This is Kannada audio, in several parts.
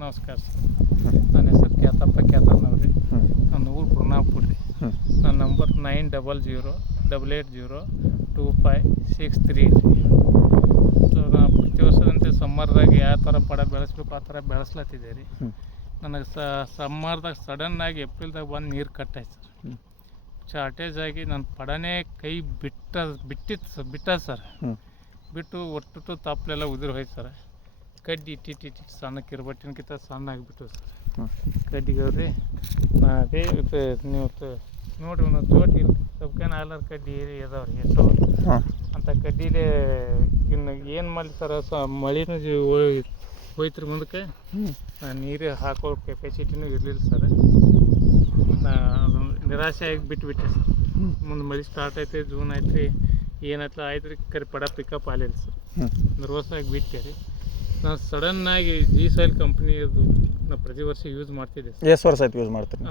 ನಮಸ್ಕಾರ ಸರ್. ನನ್ನ ಹೆಸರು ಕ್ಯಾತನ್ನವ್ರಿ. ನನ್ನ ಊರು ಬುರ್ನಾಪುರ ರೀ. ನನ್ನ ನಂಬರ್ 9008802563 ರೀ. ಸೊ ನಾ ಪ್ರತಿ ವರ್ಷದಂತೆ ಸಮ್ಮರ್ದಾಗ ಯಾವ ಥರ ಪಡ ಬೆಳೆಸ್ಬೇಕು ಆ ಥರ ಬೆಳೆಸ್ಲತ್ತಿದ್ದೆ ರೀ. ನನಗೆ ಸಮ್ಮರ್ದಾಗ ಸಡನ್ನಾಗಿ ಏಪ್ರಿಲ್ದಾಗ ಬಂದು ನೀರು ಕಟ್ಟಾಯ್ತು ಸರ್. ಶಾರ್ಟೇಜ್ ಆಗಿ ನನ್ನ ಪಡನೇ ಕೈ ಬಿಟ್ಟ ಸರ್. ಬಿಟ್ಟು ಒಟ್ಟು ತಪ್ಪಲೆಲ್ಲ ಉದುರು ಹೋಯ್ತು ಸರ್. ಕಡ್ಡಿ ಇಟ್ಟಿಟ್ಟು ಸಣ್ಣಕ್ಕೆ ಇರ್ಬಟ್ಟಿನಕ್ಕಿಂತ ಸಣ್ಣ ಆಗಿಬಿಟ್ಟು ಸರ್. ಕಡ್ಡಿಗೆ ರೀ ಅದೇ ನೀವು ನೋಡಿರಿ ಒಂದೊಂದು ಚೋಟಿ ಇಲ್ಲ ಸಬ್ಕೇನು ಆಲರ್ ಕಡ್ಡಿ ಇದಾವ್ರಿ ಎಷ್ಟೋ ಅಂಥ ಕಡ್ಡಿಲೇ ಇನ್ನು ಏನು ಮಾಡಲಿ ಸರ್. ಮಳೆನೂ ಹೋಯ್ತು ರೀ ಮುಂದಕ್ಕೆ. ನೀರು ಹಾಕೋ ಕೆಪಾಸಿಟಿನೂ ಇರಲಿಲ್ಲ ಸರ್. ಅದನ್ನು ನಿರಾಶೆ ಆಗಿ ಬಿಟ್ಟುಬಿಟ್ಟೆ ಸರ್. ಮುಂದೆ ಮಳೆ ಸ್ಟಾರ್ಟ್ ಆಯ್ತು ರೀ, ಜೂನ್ ಆಯ್ತು ರೀ, ಏನಾಯ್ತು ಆಯ್ತು ರೀ, ಕರಿ ಪಡ ಪಿಕಪ್ ಆಗಲಿಲ್ಲ ಸರ್. ನರ್ವಸ್ ಆಗಿ ಬಿಟ್ಟೆ ರೀ. ನಾನು ಸಡನ್ನಾಗಿ ಜಿ ಸಾಯಿಲ್ ಕಂಪ್ನಿಯದು ನಾನು ಪ್ರತಿ ವರ್ಷ ಯೂಸ್ ಮಾಡ್ತಿದ್ದೆ ಸರ್. ಎಷ್ಟು ವರ್ಷ ಆಯ್ತು ಯೂಸ್ ಮಾಡ್ತೀರಿ?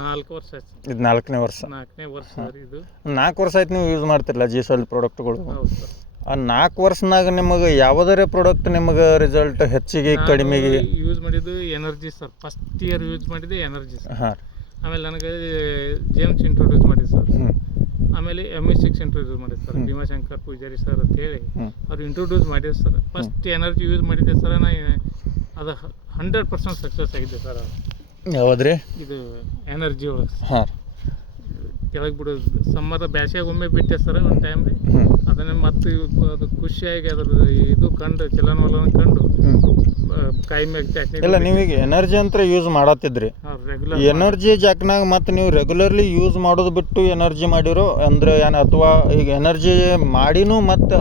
4 ವರ್ಷ ಆಯ್ತು ಸರ್. ಇದು 4ನೇ ವರ್ಷ ಸರ್. ಇದು 4 ವರ್ಷ ಆಯ್ತು ನೀವು ಯೂಸ್ ಮಾಡ್ತಿರಲ್ಲ ಜಿ ಸಾಯಿಲ್ ಪ್ರಾಡಕ್ಟ್ಗಳು. ಹೌದು ಸರ್. ಆ 4 ವರ್ಷನಾಗ ನಿಮಗೆ ಯಾವುದರೇ ಪ್ರಾಡಕ್ಟ್ ನಿಮಗೆ ರಿಸಲ್ಟ್ ಹೆಚ್ಚಿಗೆ ಕಡಿಮೆಗೆ? ಯೂಸ್ ಮಾಡಿದ್ದು energy sir. First year use ಮಾಡಿದ್ದು ಎನರ್ಜಿ ಸರ್. ಹಾಂ. ಆಮೇಲೆ ನನಗೆ ಜೇಮ್ಸ್ ಇಂಟ್ರೊಡ್ಯೂಸ್ ಮಾಡಿದ್ದು ಸರ್. ಆಮೇಲೆ ME6 ಇಂಟ್ರೊಡ್ಯೂಸ್ ಮಾಡಿದ್ದು ಸರ್. ಭೀಮಾಶಂಕರ್ ಪೂಜಾರಿ ಸರ್ ಅಂತೇಳಿ ಅವ್ರು ಇಂಟ್ರೊಡ್ಯೂಸ್ ಮಾಡಿದ್ರು ಸರ್. ಫಸ್ಟ್ ಎನರ್ಜಿ ಯೂಸ್ ಮಾಡಿದ್ದೆ ಸರ್. ಅದು 100% ಸಕ್ಸಸ್ ಆಗಿದೆ ಸರ್. ಯಾವುದ್ರಿ ಇದು ಎನರ್ಜಿ ಒಳಗೆ. ಹಾಂ. ಕೆಳಗೆ ಬಿಡೋದು ಸಮ್ಮರ್ ಬ್ಯಾಸ್ಯಾಗ ಒಮ್ಮೆ ಬಿಟ್ಟೆ ಸರ್ ಒಂದು ಟೈಮ್ ರೀ. ಅದನ್ನೇ ಮತ್ತೆ ಅದು ಖುಷಿಯಾಗಿ ಅದ್ರದ್ದು ಇದು ಕಂಡು ಚಲನವಲನ ಕಂಡು ಕಾಯಿ ಮ್ಯಾಗ ಚಟ್ನಿ. ಇಲ್ಲ, ನೀವೀಗ ಎನರ್ಜಿ ಅಂತ ಯೂಸ್ ಮಾಡತ್ತಿದ್ರಿ. ರೆಗ್ಯುಲರ್ ಎನರ್ಜಿ ಜಾಕ್ನಾಗ ಮತ್ತೆ ನೀವು ರೆಗ್ಯುಲರ್ಲಿ ಯೂಸ್ ಮಾಡೋದು ಬಿಟ್ಟು ಎನರ್ಜಿ ಮಾಡಿರೋ ಅಂದ್ರೆ ಏನು, ಅಥವಾ ಈಗ ಎನರ್ಜಿ ಮಾಡಿನೂ ಮತ್ತು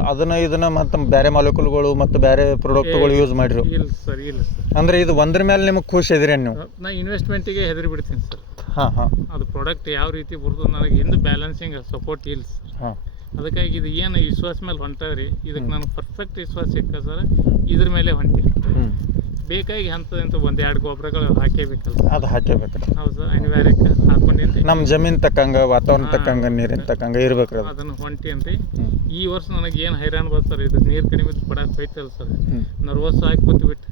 ಇದನ್ನ ಮತ್ತು ಬೇರೆ ಮಾಲಿಕ್ಯೂಲ್ಗಳು ಮತ್ತು ಬೇರೆ ಪ್ರಾಡಕ್ಟ್ಗಳು ಯೂಸ್ ಮಾಡಿರೋ? ಇಲ್ಲ ಸರ್. ಇಲ್ಲ ಸರ್. ಅಂದ್ರೆ ಇದು ಒಂದ್ರ ಮೇಲೆ ನಿಮಗೆ ಖುಷಿ ಇದ್ರಿ ನೀವು? ನಾ ಇನ್ವೆಸ್ಟ್ಮೆಂಟಿಗೆ ಹೆದರಿ ಬಿಡ್ತೀನಿ ಸರ್. ಹಾಂ ಹಾಂ. ಅದು ಪ್ರಾಡಕ್ಟ್ ಯಾವ ರೀತಿ ಬರ್ತದೆ ನನಗೆ ಹಿಂದೆ ಬ್ಯಾಲೆನ್ಸಿಂಗ್ ಸಪೋರ್ಟ್ ಇಲ್ಲ ಸರ್. ಹಾಂ. ಅದಕ್ಕಾಗಿ ಇದು ಏನು ವಿಶ್ವಾಸ ಮೇಲೆ ಹೊಂಟದ್ರಿ, ಇದಕ್ಕೆ ನನಗೆ ಪರ್ಫೆಕ್ಟ್ ವಿಶ್ವಾಸ ಸಿಕ್ಕ ಸರ್. ಇದ್ರ ಮೇಲೆ ಹೊಂಟಿ ಬೇಕಾಗಿ ಅಂಥದಂತ 1-2 ಗೊಬ್ಬರಗಳು ಹಾಕೇಬೇಕಲ್ಲ ಸರ್. ಅದು ಹಾಕೇಬೇಕು. ಹೌದು ಸರ್. ಅನಿವಾರ್ಯಕ್ಕೆ ಹಾಕೊಂಡೇನ್ರಿ. ನಮ್ಮ ಜಮೀನು ತಕ್ಕಂಗೆ, ವಾತಾವರಣ ತಕ್ಕಂಗೆ, ನೀರಿನ ತಕ್ಕಂಗೆ ಇರ್ಬೇಕ್ರಿ ಅದನ್ನು ಹೊಂಟೇನ್ರಿ. ಈ ವರ್ಷ ನನಗೆ ಏನು ಹೈರಾಣ ಬರ್ತಾರೆ, ಇದು ನೀರು ಕಡಿಮೆ ಪಡಕ್ಕೆ ಹೋಯ್ತಲ್ಲ ಸರ್. ನರ್ವಸ್ ಆಗಿ ಕೂತ್ಬಿಟ್ಟು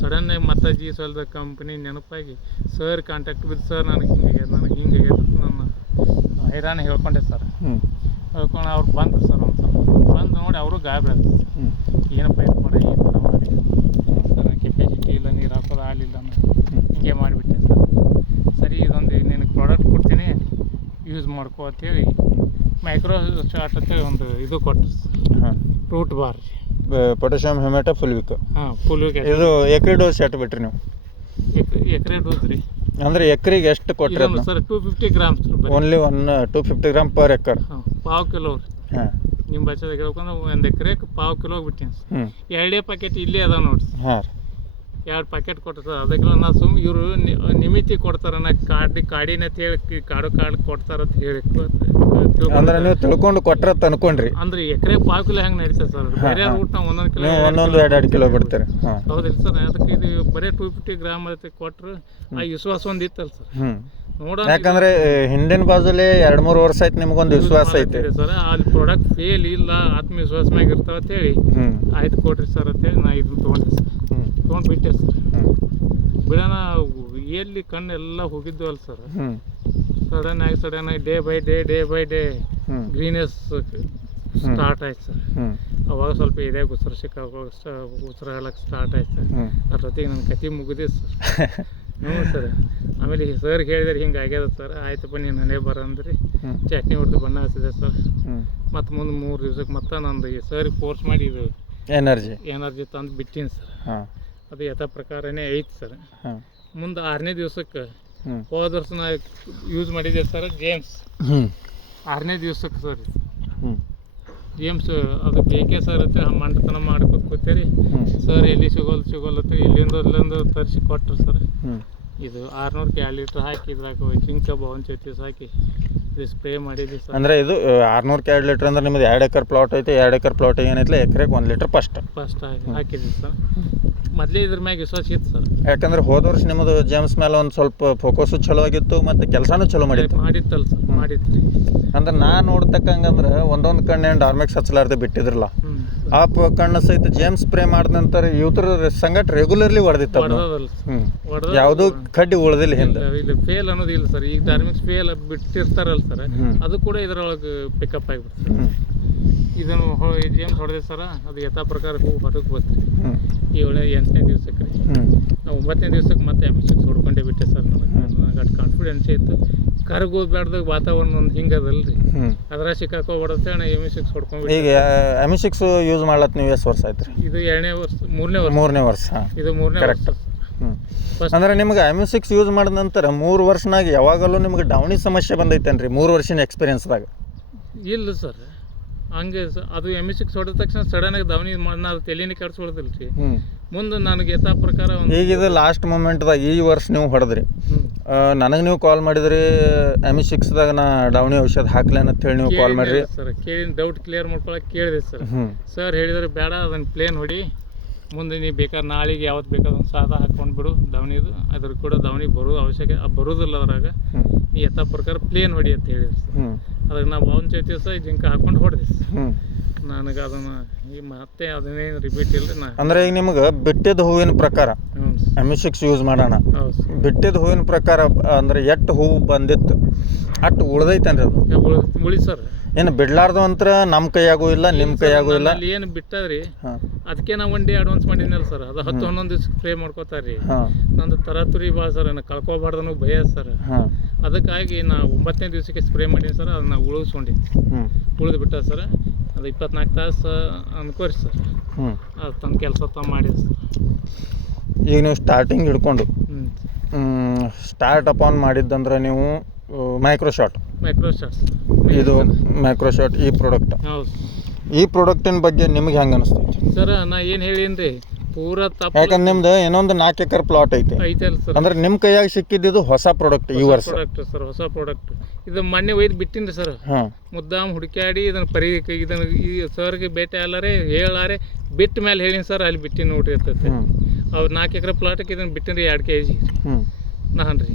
ಸಡನ್ನಾಗಿ ಮತ್ತೆ ಜಿ ಸಾಯಿಲ್ ಕಂಪ್ನಿ ನೆನಪಾಗಿ ಸರ್ ಕಾಂಟ್ಯಾಕ್ಟ್ ಬಿದ್ದು ಸರ್ ನನಗೆ ಹಿಂಗೆ ನನ್ನ ಹೈರಾಣ ಹೇಳ್ಕೊಂಡೆ ಸರ್. ಹೇಳ್ಕೊಂಡು ಅವ್ರು ಬಂದರು ಸರ್. ಒಂದು ಸಲ ಬಂದು ನೋಡಿ ಅವರು ಗಾಬರಿ ಆದ್ರು. ಏನಪ್ಪ ಇದು ಮಾಡಿ ಈ ಥರ ಮಾಡಿ ಸರ್, ಕೆಪಾಸಿಟಿ ಇಲ್ಲ, ನೀರು ಹಾಕೋದು ಆಗಲಿಲ್ಲ ಅನ್ನೋ ಹಿಂಗೆ ಮಾಡಿಬಿಟ್ಟೆ ಸರ್. ಸರಿ, ಇದೊಂದು ನಿನಗೆ ಪ್ರಾಡಕ್ಟ್ ಕೊಡ್ತೀನಿ ಯೂಸ್ ಮಾಡ್ಕೋ ಅಂತೇಳಿ ಮೈಕ್ರೋ ಶಾರ್ಟ್ ಅಂತೇಳಿ ಒಂದು ಇದು ಕೊಟ್ಟು ರೂಟ್ ಬಾರ್ ಪೊಟ್ಯಾಷಿಯಂ ಹ್ಯೂಮೇಟ ಫುಲ್ವಿಕ್. ಹಾಂ, ಫುಲ್ವಿಕ್. ಇದು ಎಕರೆ ಡೋಸ್ ಎಷ್ಟು ಬಿಟ್ರಿ ನೀವು? ಎಕರೆ ಡೋಸ್ ರೀ. ಅಂದ್ರೆ ಎಕರೆಗೆ ಎಷ್ಟು ಕೊಟ್ಟರೆ sir? 250 grams. Only 250 gram per acre. ಹಾಂ, 1/4 ಕಿಲೋ ರೀ. ಹಾಂ. ನಿಮ್ಮ ಬಚ್ಚದಾಗ ಹೇಳ್ಕೊಂಡ್ರೆ 1 ಎಕರೆಗೆ 1/4 ಕಿಲೋ ಬಿಟ್ಟಿನಿ ಸರ್. 2 ಪ್ಯಾಕೆಟ್ ಇಲ್ಲೇ ಅದಾವ ನೋಡಿರಿ. ಹಾಂ. 2 ಪ್ಯಾಕೆಟ್ ಕೊಟ್ಟರು ಸರ್. ಅದಕ್ಕೆ ನಾ ಇವರು ನಿಮಿತಿ ಕೊಡ್ತಾರೆ, ನಾ ಕಾಡಿನ ಅಂತ ಹೇಳಿ ಕಾಡು ಕೊಡ್ತಾರಂತ ಹೇಳಿ ಅಂದ್ರೆ ನೀವು ತಿಳ್ಕೊಂಡು ಕೊಟ್ರ ಅನ್ಕೊಂಡ್ರಿ. ಅಂದ್ರೆ ಎಕರೆ 1/4 ಕಿಲೋ ಹೆಂಗೆ ನಡೀತದೆ ಸರ್? ಬೇರೆ ರೂಟ್ ನಾವು 1 ಕಿಲೋ 2 ಕಿಲೋ ಬಿಡ್ತಾರೆ. ಹೌದಿಲ್ಲ ಸರ್? ಅದಕ್ಕೆ ಇದು ಬರೀ 250 ಗ್ರಾಮ್ ಐತೆ ಕೊಟ್ಟರು. ಆ ವಿಶ್ವಾಸ ಒಂದು ಇತ್ತಲ್ಲ ಸರ್. ನೋಡೋಣ, ಯಾಕಂದ್ರೆ ಹಿಂದಿನ ಬಾಜುಲಿ 2-3 ವರ್ಷ ಆಯ್ತು ನಿಮ್ಗೊಂದು ವಿಶ್ವಾಸ ಐತೆ ಸರ್. ಅಲ್ಲಿ ಪ್ರಾಡಕ್ಟ್ ಫೇಲ್ ಇಲ್ಲ, ಆತ್ಮವಿಶ್ವಾಸ ಮ್ಯಾಗ ಇರ್ತಾವ ಅಂತೇಳಿ ಆಯ್ತು ಕೊಡ್ರಿ ಸರ್ ಅಂತೇಳಿ ನಾ ಇದನ್ನ ತೊಗೊಂಡೆ ಸರ್. ತೊಗೊಂಡು ಬಿಟ್ಟೆ ಸರ್. ಬಿಡೋಣ ಎಲ್ಲಿ ಕಣ್ಣೆಲ್ಲ ಹೋಗಿದ್ವಲ್ಲ ಸರ್. ಸಡನ್ ಆಗಿ ಡೇ ಬೈ ಡೇ ಗ್ರೀನೆಸ್ ಸ್ಟಾರ್ಟ್ ಆಯ್ತು ಸರ್. ಅವಾಗ ಸ್ವಲ್ಪ ಇದೇ ಉಸಿರಾಗಕ್ಕೆ ಸ್ಟಾರ್ಟ್ ಆಯ್ತು ಸರ್. ಅಷ್ಟೊತ್ತಿಗೆ ನನ್ನ ಕತೆ ಮುಗಿದಿದೆ ಸರ್. ಹ್ಞೂ ಸರ್. ಆಮೇಲೆ ಸರ್ ಹೇಳಿದಾರೆ ಹಿಂಗೆ ಆಗ್ಯದ ಸರ್. ಆಯ್ತಪ್ಪ ನೀನು ಹಣೆ ಬರ ಅಂದ್ರಿ. ಚಟ್ನಿ ಹೊಡೆದು ಬಣ್ಣ ಹಚ್ಚಿದೆ ಸರ್. ಮತ್ತು ಮುಂದೆ 3 ದಿವ್ಸಕ್ಕೆ ಮತ್ತೆ ನಂದು ಈ ಸರ್ ಫೋರ್ಸ್ ಮಾಡಿ ಇದು ಎನರ್ಜಿ ತಂದು ಬಿಟ್ಟಿನಿ ಸರ್. ಅದು ಯಥಾ ಪ್ರಕಾರನೇ ಐತೆ ಸರ್. ಮುಂದೆ 6ನೇ ದಿವ್ಸಕ್ಕೆ ಹೋದ ವರ್ಷ ನಾ ಯೂಸ್ ಮಾಡಿದ್ದೆ ಸರ್ ಜೇಮ್ಸ್. 6ನೇ ದಿವ್ಸಕ್ಕೆ ಸರ್ ಜೇಮ್ಸ್ ಅದು ಬೇಕೇ ಸರ್ ಅಂತ ಮಂಟತನ ಮಾಡ್ಕೊತ ಕೂತೀರಿ ಸರ್. ಎಲ್ಲಿ ಸಿಗೋಲ್ಲತ್ತ ಇಲ್ಲಿಂದ ತರಿಸಿ ಕೊಟ್ಟರು ಸರ್. ಇದು 600 ಕ್ಯಾಲೀಟ್ರ್ ಹಾಕಿ ಇದ್ರಾಗ ಜಿಂಕ ಬವನ್ ಚೀಸ್ ಹಾಕಿ ಇದು ಸ್ಪ್ರೇ ಮಾಡಿದ್ವಿ ಸರ್. ಅಂದರೆ ಇದು 600 ಕ್ಯಾಲೀಟ್ರ್ ಅಂದ್ರೆ ನಿಮ್ಮದು 2 ಎಕರೆ ಪ್ಲಾಟ್ ಐತೆ. 2 ಎಕರೆ ಪ್ಲಾಟ್ ಏನೈತೆ ಎಕರೆಗೆ 1 ಲೀಟ್ರ್ ಫಸ್ಟ್ ಹಾಕಿದ್ವಿ ಸರ್. ಮೊದಲೇ ಇದ್ರ ಮ್ಯಾಗ ವಿಶ್ವಾಸ ಇತ್ತು ಸರ್. ಯಾಕಂದ್ರೆ ಹೋದ ವರ್ಷ ನಿಮ್ಮದು ಜೇಮ್ಸ್ ಮೇಲೆ ಒಂದು ಸ್ವಲ್ಪ ಫೋಕಸ್ಸು ಚಲೋ ಆಗಿತ್ತು ಮತ್ತು ಕೆಲಸನೂ ಚಲೋ ಮಾಡಿತ್ತಲ್ಲ ಸರ್. ಮಾಡಿತ್ತು ಅಂದ್ರೆ ನಾ ನೋಡ್ತಕ್ಕಂಗಂದ್ರೆ ಒಂದೊಂದು ಕಣ್ಣೇನು ಡಾರ್ಮೆಕ್ಸ್ ಹಚ್ಚಲಾರ್ದೆ ಬಿಟ್ಟಿದ್ರಲ್ಲ. ಆ ಕಣ್ಣು ಸಹಿತ ಜೇಮ್ಸ್ ಸ್ಪ್ರೇ ಮಾಡಿದ ನಂತರ ಇವ್ರ ಸಂಗಟ ರೆಗ್ಯುಲರ್ಲಿ ಹೊಡೆದಿತ್ತು ಹೊಡೆದಲ್ಲ ಹೊಡೆದ ಯಾವುದೂ ಕಡ್ಡಿ ಉಳ್ದಿಲ್ಲ ಹಿಂದೆ ಇಲ್ಲಿ ಫೇಲ್ ಅನ್ನೋದು ಇಲ್ಲ ಸರ್. ಈಗ ಡೈನಾಮಿಕ್ಸ್ ಫೇಲ್ ಬಿಟ್ಟಿರ್ತಾರಲ್ಲ ಸರ್, ಅದು ಕೂಡ ಇದರೊಳಗೆ ಪಿಕಪ್ ಆಗಿಬಿಡ್ತದೆ. ಇದನ್ನು ಜೇಮ್ಸ್ ಹೊಡೆದ ಸರ ಅದು ಯಥಾ ಪ್ರಕಾರ ಹೂ ಹೊರಗೆ ಬರ್ತೀವಿ. ಈ ಒಳ್ಳೆ 8ನೇ ದಿವ್ಸಕ್ಕೆ ರೀ ನಾವು 9ನೇ ದಿವ್ಸಕ್ಕೆ ಮತ್ತೆ ಎಮಿಸಿಕ್ಸ್ ಹೊಡ್ಕೊಂಡೇ ಬಿಟ್ಟೆ ಸರ್. ನನಗೆ ಅಷ್ಟು ಕಾನ್ಫಿಡೆನ್ಸ್ ಇತ್ತು. ಕರ್ಗೋಗ್ಬ್ಯಾಡ್ದಾಗ ವಾತಾವರಣ ಒಂದು ಹಿಂಗದಲ್ಲ ರೀ, ಅದ್ರ ಸಿಕ್ಕಾಕೋಗ್ಬಿಡತ್ತೆ ನಾ ಎಮಿಸಿಕ್ಸ್ ಹೊಡ್ಕೊಂಡ್ಬಿಟ್ಟು. ಈಗ ಎಮಿಸಿಕ್ಸ್ ಯೂಸ್ ಮಾಡ್ಲತ್ ನೀವು ಎಷ್ಟು ವರ್ಷ ಆಯ್ತು ರೀ? ಇದು 2ನೇ ವರ್ಷ 3ನೇ ವರ್ಷ ಇದು 3ನೇ ವರ್ಷ. ಅಂದ್ರೆ ನಿಮ್ಗೆ ಎಮಿಸಿಕ್ಸ್ ಯೂಸ್ ಮಾಡಿದ ನಂತರ 3 ವರ್ಷನಾಗ ಯಾವಾಗಲೂ ನಿಮ್ಗೆ ಡೌನಿ ಸಮಸ್ಯೆ ಬಂದೈತೇನ್ರಿ 3 ವರ್ಷದ ಎಕ್ಸ್ಪೀರಿಯನ್ಸ್ದಾಗ? ಇಲ್ಲ ಸರ್, ಹಂಗೆ ಅದು ಎಮಿಸಿಕ್ಸ್ ಹೊಡೆದ ತಕ್ಷಣ ಸಡನ್ನಾಗಿ ದಾವಣಿ ನಾವು ತಲೆನೇ ಕೆಡ್ಸ್ಕೊಳ್ದಿಲ್ಲ ರೀ. ಮುಂದೆ ನನಗೆ ಯಥಾ ಪ್ರಕಾರ ಈಗ ಇದು ಲಾಸ್ಟ್ ಮೂಮೆಂಟ್ದಾಗ ಈ ವರ್ಷ ನೀವು ಹೊಡೆದ್ರಿ, ನನಗೆ ನೀವು ಕಾಲ್ ಮಾಡಿದ್ರಿ ಎಮಿಸಿಕ್ಸ್ದಾಗ ನಾ ಡೌನಿ ಔಷಧ ಹಾಕ್ಲೇನ ಅಂತ ಹೇಳಿ ನೀವು ಕಾಲ್ ಮಾಡಿರಿ ಸರ್. ಕೇಳಿ ಡೌಟ್ ಕ್ಲಿಯರ್ ಮಾಡ್ಕೊಳಕ್ಕೆ ಕೇಳಿದೆ ಸರ್. ಸರ್ ಹೇಳಿದ್ರೆ ಬೇಡ ಅದನ್ನು ಪ್ಲೇನ್ ಹೊಡಿ, ಮುಂದೆ ನೀವು ಬೇಕಾದ್ರೆ ನಾಳೆಗೆ ಯಾವತ್ತು ಬೇಕಾದ್ರೆ ಒಂದು ಸಾದ ಹಾಕ್ಕೊಂಡು ಬಿಡು ದವಣಿದು, ಅದ್ರ ಕೂಡ ದವಣಿ ಬರೋದು ಅವಶ್ಯಕ ಬರೋದಿಲ್ಲ ಅದ್ರಾಗ, ನೀ ಯಥಾ ಪ್ರಕಾರ ಪ್ಲೇನ್ ಹೊಡಿ ಅಂತ ಹೇಳಿದ್ರು ಸರ್. ಅದಕ್ಕೆ ನಾವು ಬಾವನ್ ಚೈತಿ ಸಹ ಜಿಂಕ ಹಾಕ್ಕೊಂಡು ಹೊಡೆದೆ ಸರ್. ನನಗೆ ಅದನ್ನು ಈ ಮತ್ತೆ ಅದನ್ನೇನು ರಿಪೀಟ್ ಇಲ್ಲ ನಾ. ಅಂದ್ರೆ ಈಗ ನಿಮ್ಗೆ ಬಿಟ್ಟಿದ್ದ ಹೂವಿನ ಪ್ರಕಾರ ಎಮಿಸಿಕ್ಸ್ ಯೂಸ್ ಮಾಡೋಣ, ಬಿಟ್ಟಿದ್ದ ಹೂವಿನ ಪ್ರಕಾರ ಅಂದ್ರೆ ಎಷ್ಟು ಹೂವು ಬಂದಿತ್ತು ಅಷ್ಟು ಉಳ್ದೈತೇನ್ರಿ ಅದು? ಉಳಿ ಸರ್. ಏನು ಬಿಡ್ಲಾರ್ದು ಅಂತರ ನಮ್ಮ ಕೈಯಾಗೂ ಇಲ್ಲ ನಿಮ್ಮ ಕೈಯಾಗೂ ಇಲ್ಲ. ಏನು ಬಿಟ್ಟದ್ರಿ ಅದಕ್ಕೆ ನಾವು 1 ಡೇ ಅಡ್ವಾನ್ಸ್ ಮಾಡಿದ್ನಲ್ಲ ಸರ್. ಅದು 10-11 ದಿವ್ಸ ಸ್ಪ್ರೇ ಮಾಡ್ಕೋತಾರ್ರಿ. ನಂದು ತರಾತುರಿ ಭಾಳ ಸರ್, ನಾನು ಕಳ್ಕೊಬಾರ್ದನ್ನು ಭಯ ಸರ್. ಅದಕ್ಕಾಗಿ ನಾ 9ನೇ ದಿವಸಕ್ಕೆ ಸ್ಪ್ರೇ ಮಾಡೀನಿ ಸರ್. ಅದನ್ನ ಉಳಿದು ಬಿಟ್ಟ ಸರ್. ಅದು 24 ತಾಸು ಅನ್ಕೋರಿ ಸರ್. ಅದು ತನ್ನ ಕೆಲಸ ಮಾಡಿದೆ ಸರ್. ಈಗ ನೀವು ಸ್ಟಾರ್ಟಿಂಗ್ ಹಿಡ್ಕೊಂಡು ಸ್ಟಾರ್ಟ್ ಅಪಾನ್ ಮಾಡಿದ್ದಂದ್ರೆ ನೀವು ಮೈಕ್ರೋಶಾಟ್ ಇದು ಮೈಕ್ರೋಶಾಟ್ ಈ ಪ್ರಾಡಕ್ಟ್, ಈ ಪ್ರಾಡಕ್ಟಿನ ಬಗ್ಗೆ ನಿಮ್ಗೆ ಹೆಂಗೆ ಅನಿಸ್ತೈತಿ ಸರ್? ನಾ ಏನು ಹೇಳೀನಿ ಪೂರಾ ತಪ್ಪು. ಯಾಕಂದ್ರೆ ನಿಮ್ದು ಇನ್ನೊಂದು 4 ಎಕರೆ ಪ್ಲಾಟ್ ಐತೆ ಸರ್. ಅಂದ್ರೆ ನಿಮ್ಮ ಕೈಯಾಗ ಸಿಕ್ಕಿದ್ದು ಹೊಸ ಪ್ರಾಡಕ್ಟ್ ಈ ವರ್ಷ ಸರ್. ಹೊಸ ಪ್ರಾಡಕ್ಟ್ ಇದು ಮೊನ್ನೆ ಒಯ್ದು ಬಿಟ್ಟಿನಿ ಸರ್. ಮುದ್ದಾಮ್ ಹುಡುಕ್ಯಾಡಿ ಇದನ್ನು ಇದನ್ನು ಈ ಸರ್ಗೆ ಭೇಟಿ ಅಲ್ಲಾರೆ ಹೇಳಾರೆ ಬಿಟ್ಟ ಮೇಲೆ ಹೇಳೀನಿ ಸರ್. ಅಲ್ಲಿ ಬಿಟ್ಟಿನಿ ನೋಡ್ರಿ ಇರ್ತೈತೆ. ಅವ್ರು 4 ಎಕರೆ ಪ್ಲಾಟಿಗೆ ಇದನ್ನು ಬಿಟ್ಟಿನಿ 2 kg ನಾನು ರೀ.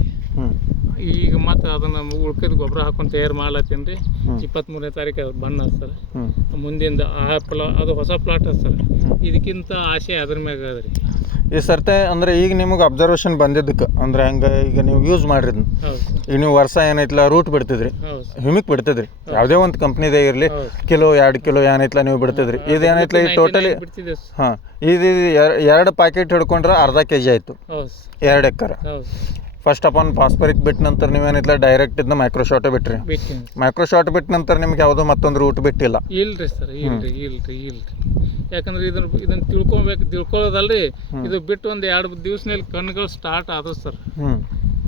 ಈಗ ಮತ್ತೆ ಅದನ್ನು ಉಳ್ಕಿದ ಗೊಬ್ಬರ ಹಾಕೊಂಡು ತಯಾರು ಮಾಡ್ಲತ್ತೀನಿ ರೀ. 23ನೇ ತಾರೀಕು ಅದು ಬಣ್ಣ ಸರ್. ಮುಂದಿಂದ ಅದು ಹೊಸ ಪ್ಲಾಟ್ ಅದ ಸರ್. ಇದಕ್ಕಿಂತ ಆಸೆ ಅದ್ರ ಮ್ಯಾಗ ಅದ ರೀ ಈ ಸರ್ತೆ. ಅಂದ್ರೆ ಈಗ ನಿಮಗೆ ಅಬ್ಸರ್ವೇಷನ್ ಬಂದಿದ್ದಕ್ಕೆ ಅಂದ್ರೆ ಹಂಗೆ ಈಗ ನೀವು ಯೂಸ್ ಮಾಡಿದ್ನ ಈಗ ನೀವು ವರ್ಷ ಏನೈತಲ್ಲ ರೂಟ್ ಬಿಡ್ತಿದ್ರಿ, ಹ್ಯೂಮಿಕ್ ಬಿಡ್ತಿದ್ರಿ, ಯಾವುದೇ ಒಂದು ಕಂಪ್ನಿದೇ ಇರಲಿ, ಕಿಲೋ 2 ಕಿಲೋ ಏನೈತಲ್ಲ ನೀವು ಬಿಡ್ತಿದ್ರಿ. ಇದು ಏನೈತಲ್ಲ ಈ ಟೋಟಲಿ ಇದು 2 ಪ್ಯಾಕೆಟ್ ಹಿಡ್ಕೊಂಡ್ರೆ ಅರ್ಧ kg ಆಯಿತು 2 ಎಕರೆ. ಫಸ್ಟ್ ಅಪಾನ್ ಫಾಸ್ಫರಿಕ್ ಬಿಟ್ಟ ನಂತರ ನೀವೇನಿಲ್ಲ ಡೈರೆಕ್ಟ್ ಇದನ್ನ ಮೈಕ್ರೋಶಾಟೇ ಬಿಟ್ರಿ. ಮೈಕ್ರೋಶಾಟ್ ಬಿಟ್ಟ ನಂತರ ನಿಮ್ಗೆ ಯಾವುದೋ ಮತ್ತೊಂದು ರೂಟ್ ಬಿಟ್ಟಿಲ್ಲ? ಇಲ್ರಿ ಸರ್, ಇಲ್ರಿ. ಯಾಕಂದ್ರೆ ಇದನ್ನ ತಿಳ್ಕೊಳ್ಳೋದಲ್ರಿ. ಇದು ಬಿಟ್ಟು ಒಂದು 2 ದಿವ್ಸನಲ್ಲಿ ಕಣ್ಣುಗಳು ಸ್ಟಾರ್ಟ್ ಆದವು ಸರ್.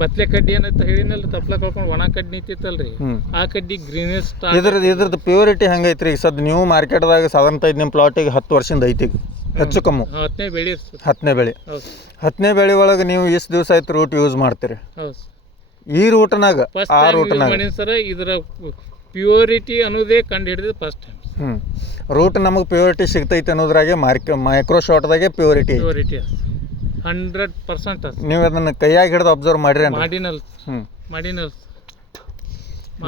ಬತ್ಲೆ ಕಡ್ಡಿ ಏನೈತೆ ಹೇಳಿನಲ್ರಿ, ತಪ್ಲ ಕಳ್ಕೊಂಡು ಒಣ ಕಡ್ಡಿ ನಿಂತಿತ್ತಲ್ರಿ, ಆ ಕಡ್ಡಿ ಗ್ರೀನೇಜ್ ಸ್ಟಾರ್ಟ್. ಇದ್ರದ್ದು ಪ್ಯೂರಿಟಿ ಹೆಂಗೈತ್ರಿ? ಈಗ ಸದ್ ನೀವು ಮಾರ್ಕೆಟ್ದಾಗ ಸಾಧಾರಣ ನಿಮ್ಮ ಪ್ಲಾಟಿಗೆ 10 ವರ್ಷದಿಂದ ಐತಿ, ಹೆಚ್ಚು ಕಮ್ಮಿ 10ನೇ ಬೆಳೆ. 10ನೇ ಬೆಳೆ ಒಳಗೆ ನೀವು ಎಷ್ಟು ದಿವಸ ಆಯ್ತು ರೂಟ್ ಯೂಸ್ ಮಾಡ್ತೀರಿ? ಈ ರೂಟ್ನಾಗ ಆ ರೂಟ್ನಾಗ ಸರ್ ಇದರ ಪ್ಯೂರಿಟಿ ಅನ್ನೋದೇ ಕಂಡು ಹಿಡಿದು ಫಸ್ಟ್ ಟೈಮ್. ರೂಟ್ ನಮಗೆ ಪ್ಯೂರಿಟಿ ಸಿಗ್ತೈತೆ ಅನ್ನೋದ್ರಾಗೆ ಮೈಕ್ರೋಶಾಟ್ದಾಗೆ ಪ್ಯೂರಿಟಿ 100%. ನೀವು ಅದನ್ನ ಕೈಯಾಗಿ ಹಿಡಿದು ಅಬ್ಸರ್ವ್ ಮಾಡಿರಿ? ಮಾಡಿನಲ್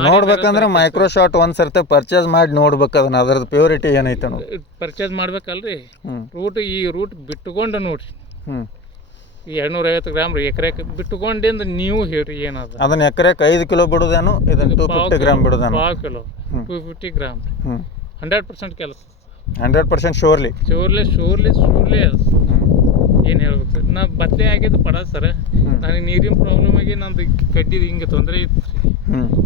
ನೋಡ್ಬೇಕಂದ್ರೆ ಮೈಕ್ರೋಶಾಟ್ ಒಂದ್ಸರ್ತಿ ಪರ್ಚೇಸ್ ಮಾಡಿ ನೋಡ್ಬೇಕು ಅದನ್ನ, ಅದ್ರದ್ದು ಪ್ಯೂರಿಟಿ ಏನೈತೆ ಅನ್ನೋದು ಪರ್ಚೇಸ್ ಮಾಡ್ಬೇಕಲ್ರಿ. ಈ ರೂಟ್ ಬಿಟ್ಟುಕೊಂಡು ನೋಡ್ರಿ, 250 ಗ್ರಾಮ್ ರೀ ಎಕರೆಗೆ ಬಿಟ್ಟುಕೊಂಡಿಂದ ನೀವು ಹೇಳ್ರಿ ಏನದ. ಅದನ್ನ ಎಕರೆಗೆ 5 ಕಿಲೋ ಬಿಡೋದೇನು, ಇದನ್ನ 250 ಗ್ರಾಮ್ ಬಿಡೋದೇನು? 5 ಕಿಲೋ 250 ಗ್ರಾಮ್ 100% ಕೆಲಸ. 100% ಶೋರ್ಲಿ ಏನು ಹೇಳ್ಬೇಕು ಸರ್? ನಾ ಬದಲೇ ಆಗಿದ್ದು ಪಡ ಸರ್. ನನಗೆ ನೀರಿನ ಪ್ರಾಬ್ಲಮ್ ಆಗಿ ನಂದು ಕಡ್ಡಿದು ಹಿಂಗೆ ತೊಂದರೆ ಇತ್ತು ರೀ,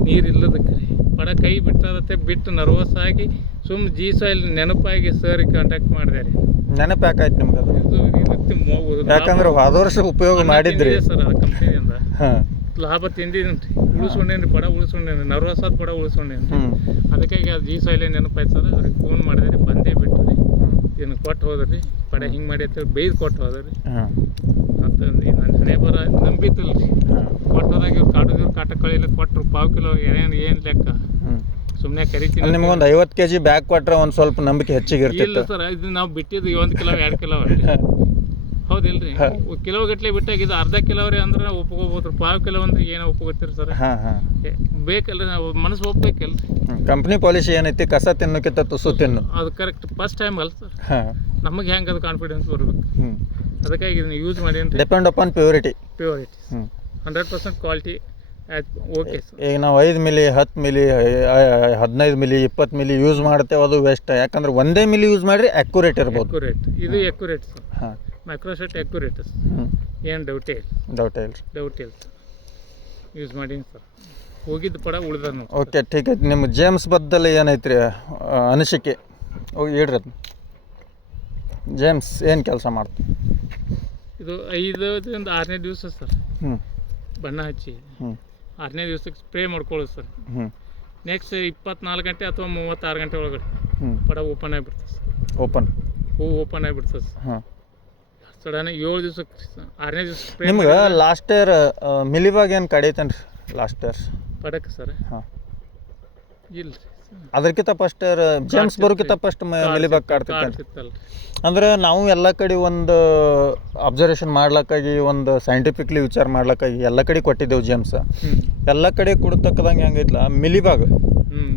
ನೀರು ಇಲ್ಲದಕ್ಕೆ ರೀ. ಪಡ ಕೈ ಬಿಟ್ಟದತ್ತೆ, ಬಿಟ್ಟು ನರ್ವಸ್ ಆಗಿ ಸುಮ್ಮನೆ ಜಿ ಸಾಯಿಲ್ ನೆನಪಾಗಿ ಸರ್ ಕಾಂಟ್ಯಾಕ್ಟ್ ಮಾಡಿದೆ ರೀ. ನೆನಪು ಯಾಕಾಯ್ತು ನಿಮ್ಗೆ ಅದು? ಯಾಕಂದ್ರೆ ಹೋದ ವರ್ಷ ಉಪಯೋಗ ಮಾಡಿದ್ರಿ ಸರ್. ಅದು ಕಂಪ್ನಿಯಿಂದ ಲಾಭ ತಿಂದಿದ್ದೀನಿ ರೀ, ಉಳಿಸ್ಕೊಂಡೇನಿ ರೀ, ಪಡ ಉಳಿಸ್ಕೊಂಡೇನಿ, ನರ್ವಸ್ ಆದ ಪಡ ಉಳಿಸ್ಕೊಂಡೇನಿ ರೀ. ಅದಕ್ಕಾಗಿ ಅದು ಜಿ ಸಾಯಿಲೇ ನೆನಪಾಯ್ತು ಸರ್. ಅವ್ರಿಗೆ ಫೋನ್ ಮಾಡಿದೆ ರೀ, ಬಂದೇ ಬಿಟ್ಟು ರೀ, ಇದನ್ನು ಕೊಟ್ಟು ಹೋದ್ರಿ. ಪಡ ಹಿಂಗೆ ಮಾಡಿ ಅಂತೇಳಿ ಬೈದು ಕೊಟ್ಟು ಹೋದ್ರಿ. ಅಂತಂದು ನನ್ನ ಹಣೆ ಬರ ನಂಬಿತಿಲ್ಲ ರೀ. ಕೊಟ್ಟು ಹೋದಾಗ ಇವ್ರು ಕಾಟೋದಿವ್ರು ಕಾಟ ಕಳಿಲ್ಲ ಕೊಟ್ಟರು 5 ಕಿಲೋ ಏನು ಲೆಕ್ಕ ಸುಮ್ಮನೆ ಕರಿತೀನಿ. ನಿಮ್ಗೊಂದು 50 kg ಬ್ಯಾಗ್ ಕೊಟ್ಟರೆ ಒಂದು ಸ್ವಲ್ಪ ನಂಬಿಕೆ ಹೆಚ್ಚಿಗೆ ಇರ್ತಿತ್ತು. ಇಲ್ಲ ಸರ್, ಇದು ನಾವು ಬಿಟ್ಟಿದ್ದು 1 ಕಿಲೋ 2 ಕಿಲೋ ಹೌದಿಲ್ರಿ ಕಿಲೋ ಗಟ್ಲೆ ಬಿಟ್ಟಾಗಿದ್ದು ಅರ್ಧ ಕಿಲೋರಿ ಅಂದ್ರೆ ಒಪ್ಕೋಬೋದು ಪಾವು ಕಿಲೋ ಅಂದ್ರೆ ಏನೋ ಒಪ್ಕೋತೀರಿ ಸರ್ ಹಾಂ ಹಾಂ ಬೇಕಲ್ಲ ನಾವು ಮನಸ್ಸು ಒಪ್ಬೇಕಲ್ರಿ ಕಂಪ್ನಿ ಪಾಲಿಸಿ ಏನೈತಿ ಕಸ ತಿನ್ನೋಕ್ಕಿಂತ ತುಸು ತಿನ್ನು ಅದು ಕರೆಕ್ಟ್ ಫಸ್ಟ್ ಟೈಮ್ ಅಲ್ಲ ಸರ್ ಹಾಂ ನಮಗೆ ಹೆಂಗೆ ಅದು ಕಾನ್ಫಿಡೆನ್ಸ್ ಬರ್ಬೇಕು ಅದಕ್ಕಾಗಿ ಇದನ್ನ ಯೂಸ್ ಮಾಡಿ depend upon purity 100% quality okay sir ಈಗ ನಾವು 5 milli 10 milli 15 milli 20 milli use ಮಾಡ್ತೇವೆ ಅದು ವೇಸ್ಟ್ ಯಾಕಂದ್ರೆ ಒಂದೇ ಮಿಲಿ ಯೂಸ್ ಮಾಡಿರಿ ಅಕ್ಯುರೇಟ್ ಇರ್ಬೋದು ಇದು ಅಕ್ಯುರೇಟ್ ಸರ್ ಹಾಂ ಮೈಕ್ರೋಸೆಟ್ ಅಕ್ಯುರೇಟ್ ಸರ್ ಏನು ಡೌಟೇ ಇಲ್ಲ ಯೂಸ್ ಮಾಡಿ ಸರ್ ಹೋಗಿದ್ದು ಪಡ ಉಳ್ದ ಓಕೆ ಠೀಕ್ ಐತಿ ನಿಮ್ಮ ಜೇಮ್ಸ್ ಬದ್ದಲ್ಲಿ ಏನೈತ್ರಿ ಅನಿಸಿಕೆ ಹೋಗಿ ಹೇಳ್ರಿ ಅದು ಜೇಮ್ಸ್ ಏನು ಕೆಲಸ ಮಾಡ್ತೀವಿ ಇದು 5ರಿಂದ 6ನೇ ದಿವಸ ಸರ್ ಬಣ್ಣ ಹಚ್ಚಿ 6ನೇ ದಿವಸಕ್ಕೆ ಸ್ಪ್ರೇ ಮಾಡ್ಕೊಳ್ಳೋದು ಸರ್ ನೆಕ್ಸ್ಟ್ 24 ಗಂಟೆ ಅಥವಾ 36 ಗಂಟೆ ಒಳಗಡೆ ಪಡ ಓಪನ್ ಆಗಿಬಿಡ್ತದೆ ಸರ್ ಹೂ ಓಪನ್ ಆಗಿಬಿಡ್ತದೆ ಸರ್ ಸಡನ್ 7 ದಿವಸಕ್ಕೆ 6ನೇ ದಿವಸ ಸ್ಪ್ರೇ ನಿಮ್ಗೆ ಲಾಸ್ಟ್ ಇಯರ್ ಮಿಲಿಬಾಗ್ ಏನು ಕಡಿತೇನೆ ರೀ ಲಾಸ್ಟ್ ಇಯರ್ ಪಡಕ್ಕೆ ಸರ್ ಹಾಂ ಇಲ್ಲ ಅದಕ್ಕಿಂತ ಫಸ್ಟ್ ಜೇಮ್ಸ್ ಬರೋಕ್ಕಿಂತ ಫಸ್ಟ್ ಮಿಲಿಬಾಗ್ ಕಾಡ್ತಿತ್ತಲ್ಲ ಅಂದ್ರೆ ನಾವು ಎಲ್ಲ ಕಡೆ ಒಂದು ಅಬ್ಸರ್ವೇಷನ್ ಮಾಡ್ಲಕ್ಕಾಗಿ ಒಂದು ಸೈಂಟಿಫಿಕ್ಲಿ ವಿಚಾರ ಮಾಡ್ಲಕ್ಕಾಗಿ ಎಲ್ಲ ಕಡೆ ಕೊಟ್ಟಿದ್ದೆವು ಜೇಮ್ಸ್ ಎಲ್ಲ ಕಡೆ ಕೊಡ್ತಕ್ಕದಂಗೆ ಹೆಂಗೈತ್ಲ ಮಿಲಿಬಾಗ್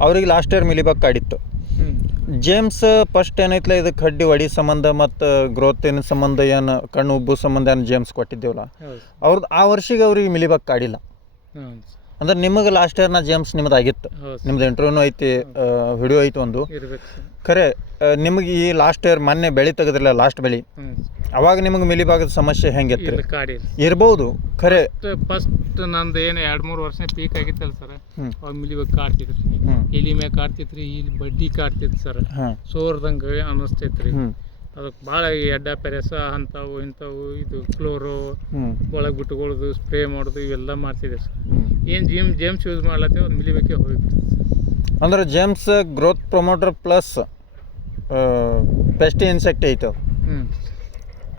ಅವ್ರಿಗೆ ಲಾಸ್ಟ್ ಇಯರ್ ಮಿಲಿಬಾಗ್ ಕಾಡಿತ್ತು ಜೇಮ್ಸ್ ಫಸ್ಟ್ ಏನೈತ್ಲ ಇದಕ್ಕೆ ಹಡ್ಡಿ ಹೊಡಿ ಸಂಬಂಧ ಮತ್ತು ಗ್ರೋತಿನ ಸಂಬಂಧ ಏನು ಕಣ್ಣು ಉಬ್ಬು ಸಂಬಂಧ ಏನು ಜೇಮ್ಸ್ ಕೊಟ್ಟಿದ್ದೇವಲ್ಲ ಅವ್ರದ್ದು ಆ ವರ್ಷಿಗೆ ಅವ್ರಿಗೆ ಮಿಲಿಬಾಗ್ ಕಾಡಿಲ್ಲ ಅಂದ್ರೆ ನಿಮಗೆ ಲಾಸ್ಟ್ ಇಯರ್ ಜೇಮ್ಸ್ ನಿಮ್ದು ಆಗಿತ್ತು ನಿಮ್ದು ಇಂಟರ್ವ್ಯೂನು ಐತಿ ವಿಡಿಯೋ ಐತಿ ಒಂದು ಖರೆ ನಿಮಗೆ ಈ ಲಾಸ್ಟ್ ಇಯರ್ ಮೊನ್ನೆ ಬೆಳೆ ತೆಗೆದ್ರಲ್ಲ ಲಾಸ್ಟ್ ಬೆಳೆ ಅವಾಗ ನಿಮಗೆ ಮಿಲಿಬಾಗದ ಸಮಸ್ಯೆ ಹೆಂಗಿತ್ತು ಇರ್ಬೋದು ಖರೆ ಫಸ್ಟ್ ನಂದು ಏನು 2-3 ವರ್ಷ ಪೀಕ್ ಆಗಿತ್ತಲ್ಲ ಸರ್ ಅವಾಗ ಮಿಲಿಬಾಗ್ ಕಾಡ್ತಿದ್ರಿ ಎಲಿ ಮ್ಯಾಗ ಕಾಡ್ತಿತ್ರಿ ಇಲ್ಲಿ ಬಡ್ಡಿ ಕಾಡ್ತಿತ್ತು ಸರ್ ಸೋರ್ದಂಗೆ ಅನ್ನಿಸ್ತೈತ್ರಿ ಅದಕ್ಕೆ ಭಾಳ ಎಡ್ಡ ಪೆರೆಸ ಅಂಥವು ಇಂಥವು ಇದು ಕ್ಲೋರೋ ಒಳಗೆ ಬಿಟ್ಕೊಳ್ಳೋದು ಸ್ಪ್ರೇ ಮಾಡೋದು ಇವೆಲ್ಲ ಮಾಡ್ತಿದ್ದೆ ಸರ್ ಏನು ಜೇಮ್ಸ್ ಯೂಸ್ ಮಾಡ್ಲತ್ತೇವೆ ಒಂದು ಮಿಲಿಬೇಕೆ ಹೋಗಿಬಿಡ್ತದೆ ಅಂದ್ರೆ James growth promoter plus pest insect ಐತೆ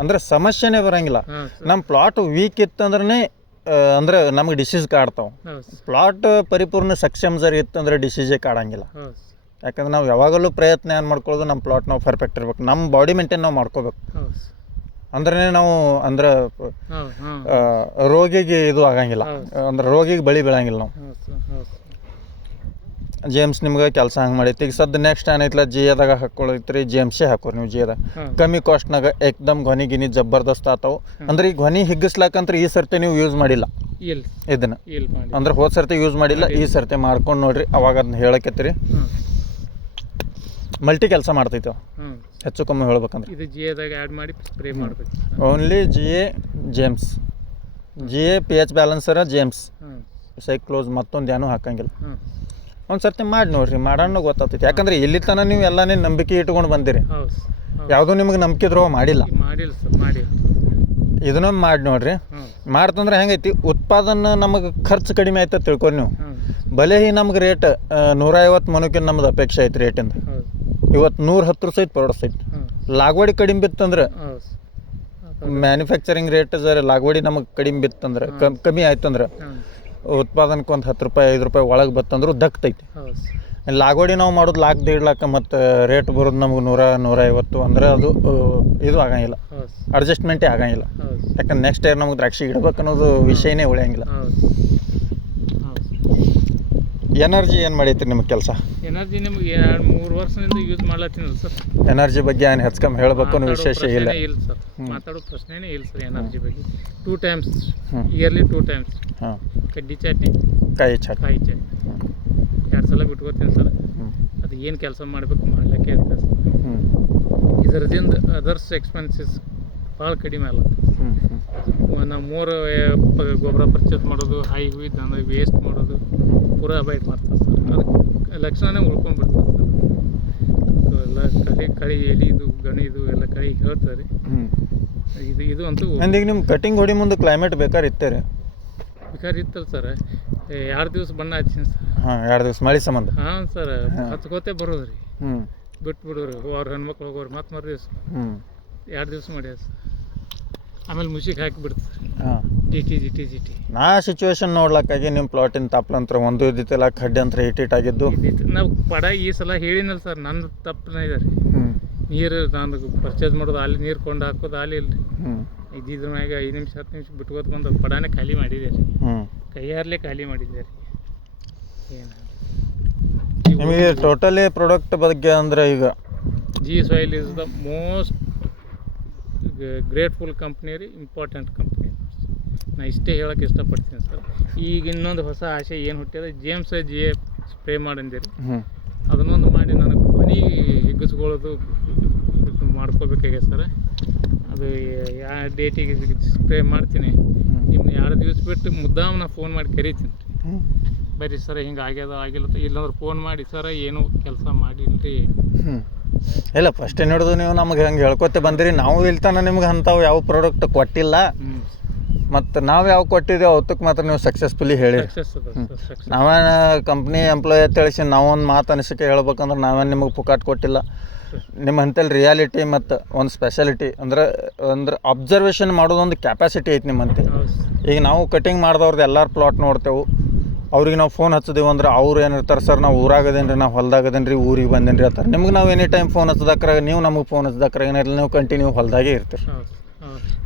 ಅಂದ್ರೆ ಸಮಸ್ಯೆನೇ ಬರೋಂಗಿಲ್ಲ ನಮ್ಮ ಪ್ಲಾಟ್ ವೀಕ್ ಇತ್ತಂದ್ರೆ ಅಂದ್ರೆ ನಮಗೆ ಡಿಸೀಸ್ ಕಾಡ್ತಾವೆ ಪ್ಲಾಟ್ ಪರಿಪೂರ್ಣ ಸಕ್ಷಮ ಇತ್ತಂದ್ರೆ ಡಿಸೀಸೇ ಕಾಡಂಗಿಲ್ಲ ಯಾಕಂದ್ರೆ ನಾವು ಯಾವಾಗಲೂ ಪ್ರಯತ್ನ ಏನು ಮಾಡ್ಕೊಳ್ಳೋದು ನಮ್ಮ ಪ್ಲಾಟ್ ನಾವು ಪರ್ಫೆಕ್ಟ್ ಇರ್ಬೇಕು ನಮ್ಮ ಬಾಡಿ ಮೇಂಟೈನ್ ನಾವು ಮಾಡ್ಕೋಬೇಕು ಅಂದ್ರೆ ನಾವು ಅಂದ್ರೆ ರೋಗಿಗೆ ಇದು ಆಗಂಗಿಲ್ಲ ಅಂದ್ರೆ ರೋಗಿಗೆ ಬಳಿ ಬೀಳಂಗಿಲ್ಲ ನಾವು ಜೇಮ್ಸ್ ನಿಮ್ಗೆ ಕೆಲಸ ಹಂಗೆ ಮಾಡೈತಿ ಈಗ ಸದ್ದು ನೆಕ್ಸ್ಟ್ ಏನೈತ್ಲ ಜಿಯದಾಗ ಹಾಕ್ಕೊಳೈತ್ರಿ ಜೇಮ್ಸೇ ಹಾಕೋರಿ ನೀವು ಜಿಯದಾಗ ಕಮ್ಮಿ ಕಾಸ್ಟ್ನಾಗ ಏಕ್ದಮ್ ಗೊನಿ ಗಿನಿ ಜಬರ್ದಸ್ತ್ ಆತಾವು ಅಂದ್ರೆ ಈ ಗೊನಿ ಹಿಗ್ಗಿಸ್ಲಾಕಂದ್ರೆ ಈ ಸರ್ತಿ ನೀವು ಯೂಸ್ ಮಾಡಿಲ್ಲ ಇದನ್ನ ಅಂದ್ರೆ ಹೋದ ಸರ್ತಿ ಯೂಸ್ ಮಾಡಿಲ್ಲ ಈ ಸರ್ತಿ ಮಾಡ್ಕೊಂಡು ನೋಡ್ರಿ ಅವಾಗ ಅದನ್ನ ಹೇಳಕತ್ತೀರಿ ಮಲ್ಟಿ ಕೆಲಸ ಮಾಡ್ತೈತೆ ಹೆಚ್ಚು ಕಮ್ಮಿ ಹೇಳ್ಬೇಕಂದ್ರೆ ಇದು ಜಿಎದಾಗ ಆ್ಯಡ್ ಮಾಡಿ ಸ್ಪ್ರೇ ಮಾಡಬೇಕು ಓನ್ಲಿ ಜೇಮ್ಸ್ pH ಬ್ಯಾಲೆನ್ಸರ ಜೇಮ್ಸ್ ಸೈಕ್ಲೋಸ್ ಮತ್ತೊಂದು ಏನೂ ಹಾಕಂಗಿಲ್ಲ ಒಂದು ಸರ್ತಿ ಮಾಡಿ ನೋಡ್ರಿ ಮಾಡೋಣ ಗೊತ್ತಾಗ್ತೈತಿ ಯಾಕಂದ್ರೆ ಇಲ್ಲಿ ತನಕ ನೀವು ಎಲ್ಲನೇ ನಂಬಿಕೆ ಇಟ್ಕೊಂಡು ಬಂದಿರಿ ಯಾವುದೂ ನಿಮಗೆ ನಂಬಿಕೆ ದ್ರೋಹ ಮಾಡಿಲ್ಲ ಇದನ್ನ ಮಾಡಿ ನೋಡ್ರಿ ಮಾಡ್ತಂದ್ರೆ ಹೆಂಗೈತಿ ಉತ್ಪಾದನೆ ನಮಗೆ ಖರ್ಚು ಕಡಿಮೆ ಆಯ್ತು ತಿಳ್ಕೊರಿ ನೀವು ಭಲೆ ನಮ್ಗೆ ರೇಟ್ 150 ಮನುಕಿನ ನಮ್ದು ಅಪೇಕ್ಷೆ ಐತಿ ರೇಟಿಂದ ಇವತ್ತು 110 ಸಹಿತ ಪರಡ್ಸೈತಿ ಲಾಗ್ವಡಿ ಕಡಿಮೆ ಬಿತ್ತಂದ್ರೆ ಮ್ಯಾನುಫ್ಯಾಕ್ಚರಿಂಗ್ ರೇಟ್ ಲಾಗ್ವಡಿ ನಮಗೆ ಕಡಿಮೆ ಬಿತ್ತಂದ್ರೆ ಕಮ್ಮಿ ಆಯ್ತಂದ್ರೆ ಉತ್ಪಾದನಕ್ಕೆ ಒಂದು 10 ರೂಪಾಯಿ 5 ರೂಪಾಯಿ ಒಳಗೆ ಬತ್ತಂದ್ರೂ ದಕ್ತೈತಿ ಲಾಗೋಡಿ ನಾವು ಮಾಡೋದು ಲಾಕ್ 1.5 ಲಕ್ಷ ಮತ್ತು ರೇಟ್ ಬರೋದು ನಮ್ಗೆ 100-150 ಅಂದ್ರೆ ಅದು ಇದು ಆಗಂಗಿಲ್ಲ ಅಡ್ಜಸ್ಟ್ಮೆಂಟೇ ಆಗಂಗಿಲ್ಲ ಯಾಕಂದ್ರೆ ನೆಕ್ಸ್ಟ್ ಇಯರ್ ನಮ್ಗೆ ದ್ರಾಕ್ಷಿ ಇಡ್ಬೇಕು ಅನ್ನೋದು ವಿಷಯನೇ ಉಳಿಯಂಗಿಲ್ಲ ಎನರ್ಜಿ ಏನು ಮಾಡೈತ್ರಿ ನಿಮ್ಗೆ ಕೆಲಸ ಎನರ್ಜಿ ನಿಮ್ಗೆ 2-3 ವರ್ಷದಿಂದ ಯೂಸ್ ಮಾಡ್ಲತ್ತೀನಿ ಸರ್ ಎನರ್ಜಿ ಬಗ್ಗೆ ಏನು ಹೆಚ್ಚು ಹೇಳಬೇಕು ಅನ್ನೋ ವಿಶೇಷ ಇಲ್ಲ ಸರ್ ಮಾತಾಡೋ ಪ್ರಶ್ನೆನೇ ಇಲ್ಲ ಸರ್ ಎನರ್ಜಿ ಬಗ್ಗೆ 2 ಟೈಮ್ಸ್ ಇಯರ್ಲಿ 2 ಟೈಮ್ಸ್ ಕಡ್ಡಿ ಚಟ್ನಿ ಕಾಯಿ ಚಟ್ನಿ 2 ಸಲ ಬಿಟ್ಕೋತೀನಿ ಸರ್ ಅದು ಏನು ಕೆಲಸ ಮಾಡಬೇಕು ಮಾಡ್ಲಿಕ್ಕೆ ಇರ್ತದೆ ಸರ್ ಇದರದಿಂದ ಅದರ್ಸ್ ಎಕ್ಸ್ಪೆನ್ಸಸ್ ಭಾಳ ಕಡಿಮೆ ಅಲ್ಲ ನಾವು 3 ಗೊಬ್ಬರ ಪರ್ಚೇಸ್ ಮಾಡೋದು ಹೈ ಹುಯ್ದು ಅಂದ್ರೆ ವೇಸ್ಟ್ ಮಾಡೋದು ಪೂರ ಅವಾಯ್ಡ್ ಮಾಡ್ತಾರೆ ಸರ್ ಅದಕ್ಕೆ ಲಕ್ಷಣನೇ ಉಳ್ಕೊಂಡ್ಬಿಡ್ತದೆ ಸರ್ ಎಲ್ಲ ಕಳಿ ಎಲಿದು ಗಣಿದು ಎಲ್ಲ ಕೈ ಹೇಳ್ತಾರೆ ಇದು ಅಂತೂ ಈಗ ನಿಮ್ಮ ಕಟಿಂಗ್ ಹೊಡಿ ಮುಂದೆ ಕ್ಲೈಮೇಟ್ ಬೇಕಾರಿತ್ತೇರಿ ಬೇಕಾರಿತ್ತಲ್ಲ ಸರ್ 2 ದಿವಸ ಬಣ್ಣ ಹಚ್ಚಿನಿ ಸರ್ 2 ದಿವಸ ಮಳೆ ಸಂಬಂಧ ಸರ್ ಹತ್ಕೋತೆ ಬರೋದು ರೀ ಬಿಟ್ಬಿಡೋರಿ ಅವ್ರ ಹೆಣ್ಮಕ್ಳು ಹೋಗೋರು ಮತ್ತೆ ಮರು ದಿವಸ 2 ದಿವಸ ಮಾಡ್ಯಾರ ಸರ್ ಆಮೇಲೆ ಮುಸಿಗೆ ಹಾಕಿಬಿಡ್ತಾರೆ ಜಿಟಿ ನಾ ಸಿಚುವೇಶನ್ ನೋಡ್ಲಕ್ಕಾಗಿ ನಿಮ್ಮ ಪ್ಲಾಟಿನ ತಪ್ಪಲಂತ್ರ ಒಂದು ಇದ್ದಿತ್ತಿಲ್ಲ ಕಡ್ಡಿ ಅಂತ ಹಿಟ್ ಆಗಿದ್ದು ನಾವು ಪಡ ಈ ಸಲ ಹೇಳಿನಲ್ಲ ಸರ್ ನನ್ನ ತಪ್ಪನೇ ಇದೆ ರೀ ನೀರು ನಾನು ಪರ್ಚೇಸ್ ಮಾಡೋದು ಅಲ್ಲಿ ನೀರು ಕೊಂಡು ಹಾಕೋದು ಅಲ್ಲಿ ಇಲ್ಲ ರೀ ಇದ್ದಿದ್ರ ಮ್ಯಾಗ 5 ನಿಮಿಷ 10 ನಿಮಿಷ ಬಿಟ್ಕೋತ ಬಂದು ಪಡಾನೆ ಖಾಲಿ ಮಾಡಿದೆ ರೀ, ಕೈಯಾರಲ್ಲೇ ಖಾಲಿ ಮಾಡಿದೆ ರೀ. ಏನು ನಿಮಗೆ ಟೋಟಲಿ ಪ್ರಾಡಕ್ಟ್ ಬಗ್ಗೆ ಅಂದರೆ ಈಗ G soil is the most grateful company ರೀ, ಇಂಪಾರ್ಟೆಂಟ್ ಕಂಪ್ನಿ. ನಾ ಇಷ್ಟೇ ಹೇಳೋಕೆ ಇಷ್ಟಪಡ್ತೀನಿ ಸರ್. ಈಗ ಇನ್ನೊಂದು ಹೊಸ ಆಸೆ ಏನು ಹುಟ್ಟಿದೆ, ಜೇಮ್ಸ್ ಜಿ ಎ ಸ್ಪ್ರೇ ಮಾಡಂದಿರಿ, ಅದನ್ನೊಂದು ಮಾಡಿ ನನಗೆ ಮನೆ ಹಿಗ್ಗಿಸ್ಕೊಳ್ಳೋದು ಮಾಡ್ಕೋಬೇಕಾಗಿದೆ ಸರ್. ಅದು ಯಾವ ಡೇಟಿಗೆ ಸ್ಪ್ರೇ ಮಾಡ್ತೀನಿ, ನಿಮ್ಮನ್ನ 2 ದಿವಸ ಬಿಟ್ಟು ಮುದ್ದಾಮನ ಫೋನ್ ಮಾಡಿ ಕರಿತೀನಿ, ಬರ್ರಿ ಸರ್ ಹಿಂಗೆ ಆಗ್ಯದ ಆಗಿಲ್ಲ, ಇಲ್ಲಾಂದ್ರೆ ಫೋನ್ ಮಾಡಿ ಸರ ಏನು ಕೆಲಸ ಮಾಡಿಲ್ರಿ. ಇಲ್ಲ ಫಸ್ಟ್ ನೋಡಿದು ನೀವು ನಮಗೆ ಹಂಗೆ ಹೇಳ್ಕೊತ ಬಂದಿರಿ, ನಾವು ಇಲ್ತಾನ ನಿಮ್ಗೆ ಅಂಥವು ಯಾವ ಪ್ರಾಡಕ್ಟ್ ಕೊಟ್ಟಿಲ್ಲ, ಮತ್ತು ನಾವು ಯಾವ ಕೊಟ್ಟಿದ್ದೇವೆ ಅವತ್ತಕ್ಕೆ ಮಾತ್ರ ನೀವು ಸಕ್ಸಸ್ಫುಲಿ ಹೇಳಿ. ನಾವೇನು ಕಂಪ್ನಿ ಎಂಪ್ಲಾಯ್ ತಿಳಿಸಿ ನಾವೊಂದು ಮಾತು ಅನಿಸಿಕೆ ಹೇಳ್ಬೇಕಂದ್ರೆ ನಾವೇನು ನಿಮಗೆ ಪುಕಾಟ್ ಕೊಟ್ಟಿಲ್ಲ. ನಿಮ್ಮ ಅಂತಲ್ಲಿ ರಿಯಾಲಿಟಿ ಮತ್ತು ಒಂದು ಸ್ಪೆಷಾಲಿಟಿ ಅಂದ್ರೆ ಅಬ್ಸರ್ವೇಷನ್ ಮಾಡೋದೊಂದು ಕ್ಯಾಪಾಸಿಟಿ ಐತೆ ನಿಮ್ಮಂತೆ. ಈಗ ನಾವು ಕಟಿಂಗ್ ಮಾಡಿದವ್ರದ್ದು ಎಲ್ಲರ ಪ್ಲಾಟ್ ನೋಡ್ತೇವೆ, ಅವ್ರಿಗೆ ನಾವು ಫೋನ್ ಹಚ್ಚಿದೆವು ಅಂದ್ರೆ ಅವ್ರು ಏನಿರ್ತಾರೆ ಸರ್ ನಾವು ಊರಾಗದೇನು ರೀ, ನಾವು ಹೊಲ್ದಾಗದೇನು ರೀ, ಊರಿಗೆ ಬಂದೇನು ರೀ ಅಂತಾರೆ. ನಿಮ್ಗೆ ನಾವು ಎನಿ ಟೈಮ್ ಫೋನ್ ಹಚ್ಚಿದಾಕ್ರಾಗ ನೀವು ನಮಗೆ ಫೋನ್ ಹಚ್ಚಿದಾಕ್ರಾಗ ಏನಿರಲಿ ನೀವು ಕಂಟಿನ್ಯೂ ಹೊಲ್ದಾಗೆ ಇರ್ತೀರಿ.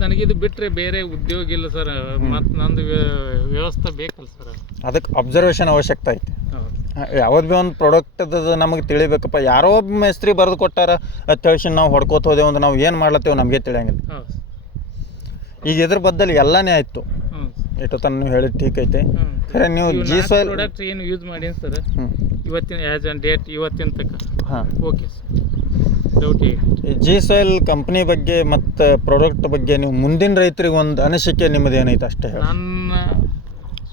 ನನಗಿದು ಬಿಟ್ಟರೆ ಬೇರೆ ಉದ್ಯೋಗ ಇಲ್ಲ ಸರ್, ಮತ್ತು ನಂದು ವ್ಯವಸ್ಥೆ ಬೇಕಲ್ಲ ಸರ್. ಅದಕ್ಕೆ ಅಬ್ಸರ್ವೇಷನ್ ಅವಶ್ಯಕತೆ ಐತಿ. ಯಾವ್ದು ಭೀ ಒಂದು ಪ್ರಾಡಕ್ಟದ ನಮಗೆ ತಿಳಿಬೇಕಪ್ಪ, ಯಾರೋ ಒಬ್ಬ ಮೇಸ್ತ್ರಿ ಬರೆದು ಕೊಟ್ಟಾರ ಅದು ತಿಳಿಸಿ ನಾವು ಹೊಡ್ಕೋತ ಹೋದೆವು ಅಂದ್ರೆ ನಾವು ಏನು ಮಾಡ್ಲತ್ತೇವೆ ನಮಗೆ ತಿಳಿಯಂಗಿಲ್ಲ. ಈಗ ಇದ್ರ ಬದ್ದಲ್ಲಿ ಎಲ್ಲನೇ ಆಯಿತು, ಇಟ್ಟು ತನಕ ನೀವು ಹೇಳಿದ್ದು ಠೀಕ್ ಐತೆ. ಖರೆ ನೀವು ಜಿ ಸಾಯಿಲ್ ಪ್ರಾಡಕ್ಟ್ ಏನು ಯೂಸ್ ಮಾಡೀನಿ ಸರ್ ಇವತ್ತಿನ ಆ್ಯಸ್ ಆನ್ ಡೇಟ್ ಇವತ್ತಿನ ತನಕ. ಹಾಂ ಓಕೆ ಸರ್, ಡೌಟ್ ಈಗ ಜಿ ಸಾಯಿಲ್ ಕಂಪ್ನಿ ಬಗ್ಗೆ ಮತ್ತು ಪ್ರಾಡಕ್ಟ್ ಬಗ್ಗೆ ನೀವು ಮುಂದಿನ ರೈತರಿಗೆ ಒಂದು ಅನಿಸಿಕೆ ನಿಮ್ಮದು ಏನೈತೆ ಅಷ್ಟೇ ಹೇಳಿ. ನನ್ನ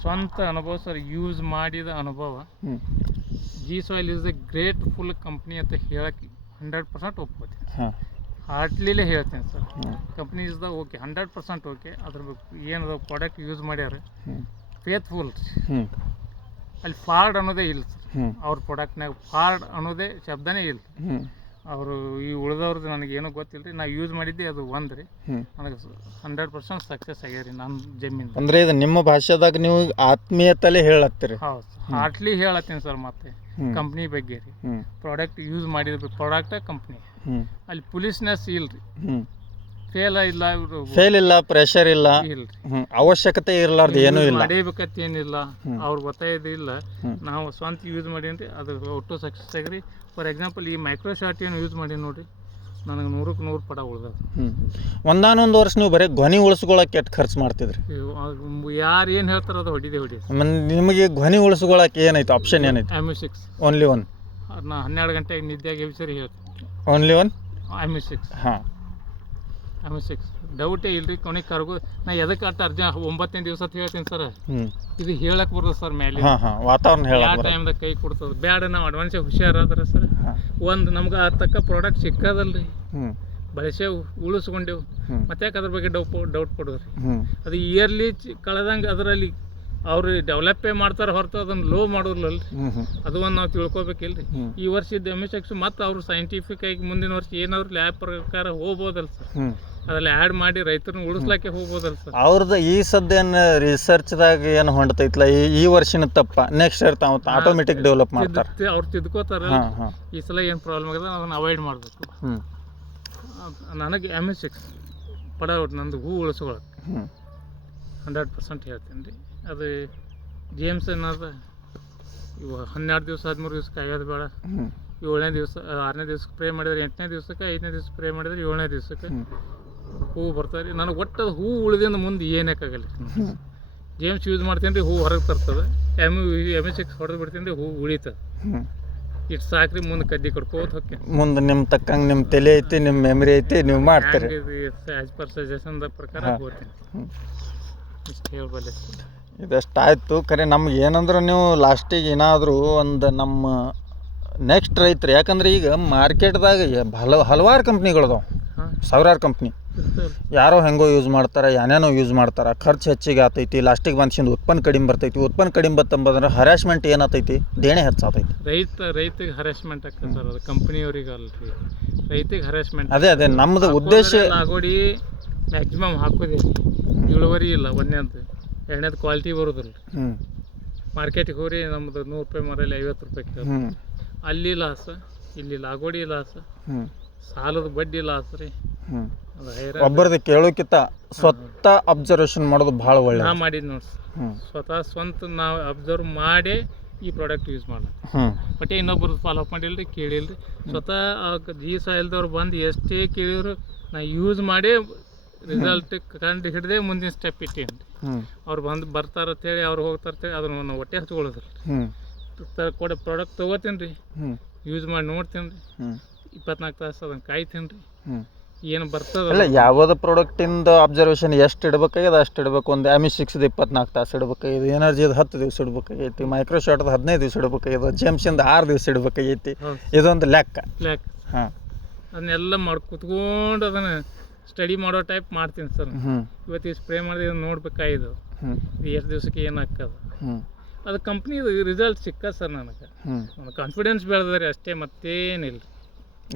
ಸ್ವಂತ ಅನುಭವ ಸರ್, ಯೂಸ್ ಮಾಡಿದ ಅನುಭವ, G soil is A grateful company ಅಂತ ಹೇಳಕ್ಕೆ 100% ಒಪ್ಕೋತೀನಿ. ಹಾಂ ಹಾರ್ಟ್ಲಿಲೇ ಹೇಳ್ತೇನೆ sir, company is the okay 100% okay. ಅದ್ರ ಏನದ ಪ್ರಾಡಕ್ಟ್ ಯೂಸ್ ಮಾಡ್ಯಾರ ಫೇತ್ಫುಲ್, ಅಲ್ಲಿ ಫಾರ್ಡ್ ಅನ್ನೋದೇ ಇಲ್ಲ ಸರ್. ಅವ್ರ ಪ್ರಾಡಕ್ಟ್ನಾಗ ಫಾರ್ಡ್ ಅನ್ನೋದೇ ಶಬ್ದನೇ ಇಲ್ಲ. ಅವರು ಈ ಉಳಿದವ್ರದ್ದು ನನಗೇನೋ ಗೊತ್ತಿಲ್ಲ ರೀ, ನಾ ಯೂಸ್ ಮಾಡಿದ್ದೆ ಅದು ಒಂದು ರೀ, ನನಗೆ 100% ಸಕ್ಸಸ್ ಆಗ್ಯಾರ ರೀ ನನ್ನ ಜಮೀನು. ಅಂದರೆ ಇದು ನಿಮ್ಮ ಭಾಷೆದಾಗ ನೀವು ಆತ್ಮೀಯತಲೇ ಹೇಳತ್ತೀರಿ. ಹೌದು ಸರ್, ಹಾರ್ಟ್ಲಿ ಹೇಳತ್ತೀನಿ ಸರ್. ಮತ್ತೆ ಕಂಪ್ನಿ ಬಗ್ಗೆ ರೀ, ಪ್ರಾಡಕ್ಟ್ ಯೂಸ್ ಮಾಡಿದ ಪ್ರಾಡಕ್ಟ ಕಂಪ್ನಿ, ಅಲ್ಲಿ ಪೊಲೀಸ್ನೆಸ್ ಇಲ್ಲ ರೀ, ಫೇಲ್ ಇಲ್ಲ, ಪ್ರೆಷರ್ ಇಲ್ಲ, ಅವಶ್ಯಕತೆ ಇರಲಾರ್ದು ಏನೂ ಇಲ್ಲ, ಮಾಡೇಬೇಕಂತ ಏನಿಲ್ಲ, ಅವ್ರ ಗೊತ್ತಾಯ್ದು ಇಲ್ಲ, ನಾವು ಸ್ವಂತ ಯೂಸ್ ಮಾಡೀನಿ ಅದು ಒಟ್ಟು ಸಕ್ಸಸ್ ಆಗ್ರಿ. ಫಾರ್ ಎಕ್ಸಾಂಪಲ್ ಈ ಮೈಕ್ರೋ ಶಾರ್ಟ್ ಏನು ಯೂಸ್ ಮಾಡಿ ನೋಡಿರಿ, ನನಗೆ 100ಕ್ಕೆ 100 ಪಡ ಉಳ್ದದ. ಒಂದಾನೊಂದು ವರ್ಷ ನೀವು ಬರೀ ಧ್ವನಿ ಉಳಿಸ್ಕೊಳಕ್ಕೆ ಎಷ್ಟು ಖರ್ಚು ಮಾಡ್ತಿದ್ರಿ? ಯಾರು ಏನು ಹೇಳ್ತಾರೆ ಅದು ಹೊಡಿ ನಿಮಗೆ ಧ್ವನಿ ಉಳಿಸ್ಕೊಳಕ್ಕೆ ಏನಾಯ್ತು ಆಪ್ಷನ್ ಏನಾಯ್ತು? MU6 only one. ನಾ 12 ಗಂಟೆಗೆ ನಿದ್ದೆಗೆ ಎಬ್ಸರಿ ಹೇಳ್ತೀನಿ, ಓನ್ಲಿ ಒನ್ MU6. ಹಾಂ MU6 ಡೌಟೇ ಇಲ್ರಿ. ಕೊನೆಗೆ ಕರ್ಗೋ ನಾ ಎದಕ್ಕೆ ಅಷ್ಟು ಅರ್ಜೆಂಟ್ 9ನೇ ದಿವಸ ಅಂತ ಹೇಳ್ತೀನಿ ಸರ್, ಇದು ಹೇಳಕ್ಕೆ ಬರ್ತದೆ ಸರ್ ಮೇಲೆ ವಾತಾವರಣ ಯಾವ ಟೈಮ್ದಾಗ ಕೈ ಕೊಡ್ತದೆ. ಬ್ಯಾಡ ನಾವು ಅಡ್ವಾನ್ಸೇ ಹುಷಾರಾದ್ರೆ ಸರ್, ಒಂದು ನಮ್ಗೆ ಆ ತಕ್ಕ ಪ್ರಾಡಕ್ಟ್ ಸಿಕ್ಕದಲ್ರಿ, ಬಳಸೇವು ಉಳಿಸ್ಕೊಂಡೆವು, ಮತ್ತೆ ಯಾಕೆ ಅದ್ರ ಬಗ್ಗೆ ಡೌಟ್ ಪಡೋದ್ರಿ. ಅದು ಇಯರ್ಲಿ ಕಳೆದಂಗೆ ಅದರಲ್ಲಿ ಅವ್ರು ಡೆವಲಪೇ ಮಾಡ್ತಾರೆ ಹೊರತು ಅದನ್ನು ಲೋ ಮಾಡೋದಿಲ್ಲಲ್ರಿ, ಅದು ಒಂದು ನಾವು ತಿಳ್ಕೊಬೇಕಿಲ್ರಿ. ಈ ವರ್ಷದ MU6 ಮತ್ತು ಅವರು ಸೈಂಟಿಫಿಕ್ ಆಗಿ ಮುಂದಿನ ವರ್ಷ ಏನಾದ್ರು ಲ್ಯಾಬ್ ಪ್ರಕಾರ ಹೋಗ್ಬೋದಲ್ಲ ಸರ್, ಅದ್ರಲ್ಲಿ ಆ್ಯಡ್ ಮಾಡಿ ರೈತರನ್ನ ಉಳಿಸ್ಲಾಕೆ ಹೋಗ್ಬೋದಲ್ಲ ಸರ್. ಅವ್ರದ್ದು ಈ ಸದ್ಯನ ರಿಸರ್ಚ್ದಾಗ ಏನು ಹೊಂಟೈತ್ಲ ಈ ವರ್ಷನ ತಪ್ಪ ನೆಕ್ಸ್ಟ್ ಇಯರ್ ತಾವು ಆಟೋಮೆಟಿಕ್ ಡೆವಲಪ್ ಮಾಡ್ತಾರೆ, ಅವ್ರು ತಿದ್ಕೋತಾರ. ಈ ಸಲ ಏನು ಪ್ರಾಬ್ಲಮ್ ಆಗಿದೆ ಅದನ್ನು ಅವಾಯ್ಡ್ ಮಾಡಬೇಕು. ನನಗೆ MU6 ಪಡ ನಂದು ಹೂ ಉಳಿಸ್ಕೊಳಕ್ಕೆ 100% ಹೇಳ್ತೀನಿ ರೀ. ಅದು ಜೇಮ್ಸ್ ಅನ್ನೋದು ಇವು 12 ದಿವಸ 13 ದಿವಸ ಕಾಯೋದು ಬೇಡ, 7ನೇ ದಿವಸ 6ನೇ ದಿವಸ ಸ್ಪ್ರೇ ಮಾಡಿದ್ರೆ 8ನೇ ದಿವಸಕ್ಕೆ, 5ನೇ ದಿವಸ ಸ್ಪ್ರೇ ಮಾಡಿದ್ರೆ 7ನೇ ದಿವಸಕ್ಕೆ ಹೂ ಬರ್ತಾರೆ. ನನಗೆ ಒಟ್ಟು ಹೂ ಉಳಿದಿಂದ ಮುಂದೆ ಏನಕ್ಕಾಗಲ್ಲ. ಜೇಮ್ಸ್ ಯೂಸ್ ಮಾಡ್ತೀನಿ ರೀ, ಹೂ ಹೊರಗೆ ತರ್ತದೆ. MU6 ಹೊಡೆದು ಬಿಡ್ತೀನಿ ರೀ, ಹೂ ಉಳಿತದೆ. ಇಟ್ಟು ಸಾಕ್ರಿ, ಮುಂದೆ ಕದ್ದಿ ಕಡ್ಕೋತ ಹೋಗ್ತೀನಿ. ಮುಂದೆ ನಿಮ್ಮ ತಕ್ಕಂಗೆ ನಿಮ್ಮ ತಲೆ ಐತಿ, ನಿಮ್ಮ ಮೆಮರಿ ಐತಿ, ನೀವು ಮಾಡ್ತೀರಿ. ಆ್ಯಸ್ ಪರ್ ಸಜೆಷನ್ ಪ್ರಕಾರ ಹೋಗ್ತೀನಿ, ಇಷ್ಟು ಹೇಳ್ಬಲ್ಲೆ. ಇದಷ್ಟು ಆಯಿತು. ಖರೆ ನಮ್ಗೆ ಏನಂದ್ರೆ ನೀವು ಲಾಸ್ಟಿಗೆ ಏನಾದರೂ ಒಂದು ನಮ್ಮ ನೆಕ್ಸ್ಟ್ ರೈತರು, ಯಾಕಂದ್ರೆ ಈಗ ಮಾರ್ಕೆಟ್ದಾಗ ಹಲವಾರು ಕಂಪ್ನಿಗಳದಾವೆ, ಸಾವಿರಾರು ಕಂಪ್ನಿ, ಯಾರೋ ಹೆಂಗೋ ಯೂಸ್ ಮಾಡ್ತಾರೆ, ಏನೇನೋ ಯೂಸ್ ಮಾಡ್ತಾರೆ, ಖರ್ಚು ಹೆಚ್ಚಿಗೆ ಆತೈತಿ, ಲಾಸ್ಟಿಗೆ ಬಂದ್ಸಿಂದ ಉತ್ಪನ್ನ ಕಡಿಮೆ ಬರ್ತೈತಿ. ಉತ್ಪನ್ನ ಕಡಿಮೆ ಬತ್ತಂಬಂದ್ರೆ ಹರಾಸ್ಮೆಂಟ್ ಏನಾತೈತಿ, ದೇಣೆ ಹೆಚ್ಚಾತೈತಿ. ರೈತಿಗೆ ಹರಾಸ್ಮೆಂಟ್ ಆಗ್ತದೆ ಸರ್, ಅದು ಕಂಪ್ನಿಯವ್ರಿಗೆ ಅಲ್ರಿ, ರೈತಿಗೆ ಹರಾಸ್ಮೆಂಟ್. ಅದೇ ನಮ್ಮದು ಉದ್ದೇಶ ಆಗೋಡಿ ಮ್ಯಾಕ್ಸಿಮಮ್ ಹಾಕೋದೇ, ಇಳುವರಿ ಇಲ್ಲ. ಒಂದನೇದು, ಎರಡನೇದು ಕ್ವಾಲಿಟಿ ಬರೋದಿಲ್ಲ. ಮಾರ್ಕೆಟಿಗೆ ಹೋಗ್ರಿ, ನಮ್ಮದು 100 ರೂಪಾಯಿ ಮರಲ್ಲಿ 50 ರೂಪಾಯಿ ಕೇಳಿ, ಅಲ್ಲಿ ಲಾಸ್, ಇಲ್ಲಿ ಲಾಗೋಡಿ ಲಾಸ್, ಸಾಲದ ಬಡ್ಡಿ ಲಾಸ್ ರೀ. ಹ್ಞೂ ಅದು ಹೈರಾಣ. ಒಬ್ಬರದ್ದು ಕೇಳೋಕ್ಕಿಂತ ಸ್ವತಃ ಅಬ್ಸರ್ವೇಷನ್ ಮಾಡೋದು ಭಾಳ ಒಳ್ಳೆ. ನಾ ಮಾಡಿದ್ದು ನೋಡಿ ಸರ್, ಹ್ಞೂ ಸ್ವತಃ ಸ್ವಂತ ನಾವು ಅಬ್ಸರ್ವ್ ಮಾಡಿ ಈ ಪ್ರಾಡಕ್ಟ್ ಯೂಸ್ ಮಾಡೋದು. ಹ್ಞೂ ಬಟ್ ಇನ್ನೊಬ್ರದ್ದು ಫಾಲೋ ಅಪ್ ಮಾಡಿಲ್ರಿ, ಕೇಳಿಲ್ರಿ. ಸ್ವತಃ ಜಿ ಸಾಯಿಲ್ದವ್ರು ಬಂದು ಎಷ್ಟೇ ಕೇಳಿದ್ರು ನಾ ಯೂಸ್ ಮಾಡಿ ರಿಸಲ್ಟ್ ಕಂಡು ಹಿಡ್ದೆ ಮುಂದಿನ ಸ್ಟೆಪ್ ಇಟ್ಟೇನಿ. ಹ್ಞೂ ಅವ್ರು ಬರ್ತಾರಂತೇಳಿ ಅವ್ರು ಹೋಗ್ತಾರಂತೇಳಿ ಅದನ್ನು ನಾವು ಹೊಟ್ಟೆ ಹಚ್ಕೊಳ್ಳೋದಿಲ್ಲ. ಹ್ಞೂ ಕೊಡೋ ಪ್ರಾಡಕ್ಟ್ ತೊಗೋತೀನಿ ರೀ, ಹ್ಞೂ ಯೂಸ್ ಮಾಡಿ ನೋಡ್ತೀನಿ ರೀ, ಹ್ಞೂ 24 ತಾಸು ಅದನ್ನು ಕಾಯ್ತೀನಿ ರೀ, ಹ್ಞೂ ಏನು ಬರ್ತದೆ. ಅಲ್ಲ, ಯಾವುದೇ ಪ್ರಾಡಕ್ಟಿಂದ ಅಬ್ಸರ್ವೇಷನ್ ಎಷ್ಟು ಇಡಬೇಕಾಗ್ಯದ ಅಷ್ಟು ಇಡಬೇಕು. ಒಂದು MI6 24 ತಾಸು ಇಡಬೇಕಾಗಿದೆ, ಎನರ್ಜಿದು 10 ದಿವಸ ಇಡಬೇಕಾಗೈತಿ, ಮೈಕ್ರೋಶಾಟ್ದು 15 ದಿವಸ ಇಡಬೇಕಾಗಿದೆ, ಜೇಮ್ಸಿಂದ 6 ದಿವಸ ಇಡಬೇಕಾಗೈತಿ. ಇದೊಂದು ಲೆಕ್ಕ. ಹಾಂ, ಅದನ್ನೆಲ್ಲ ಮಾಡಿ ಕುತ್ಕೊಂಡು ಅದನ್ನು ಸ್ಟಡಿ ಮಾಡೋ ಟೈಪ್ ಮಾಡ್ತೀನಿ ಸರ್. ಹ್ಞೂ ಇವತ್ತು ಸ್ಪ್ರೇ ಮಾಡಿದ್ರೆ ನೋಡ್ಬೇಕಾಗಿದ್ದು ಹ್ಞೂ ಎಷ್ಟು ದಿವಸಕ್ಕೆ ಏನು ಹಾಕೋದು. ಹ್ಞೂ ಅದು ಕಂಪ್ನಿದು ರಿಸಲ್ಟ್ ಸಿಕ್ಕ ಸರ್ ನನಗೆ. ಹ್ಞೂ ಕಾನ್ಫಿಡೆನ್ಸ್ ಬೆಳೆದ್ರಿ ಅಷ್ಟೇ, ಮತ್ತೇನಿಲ್ಲ.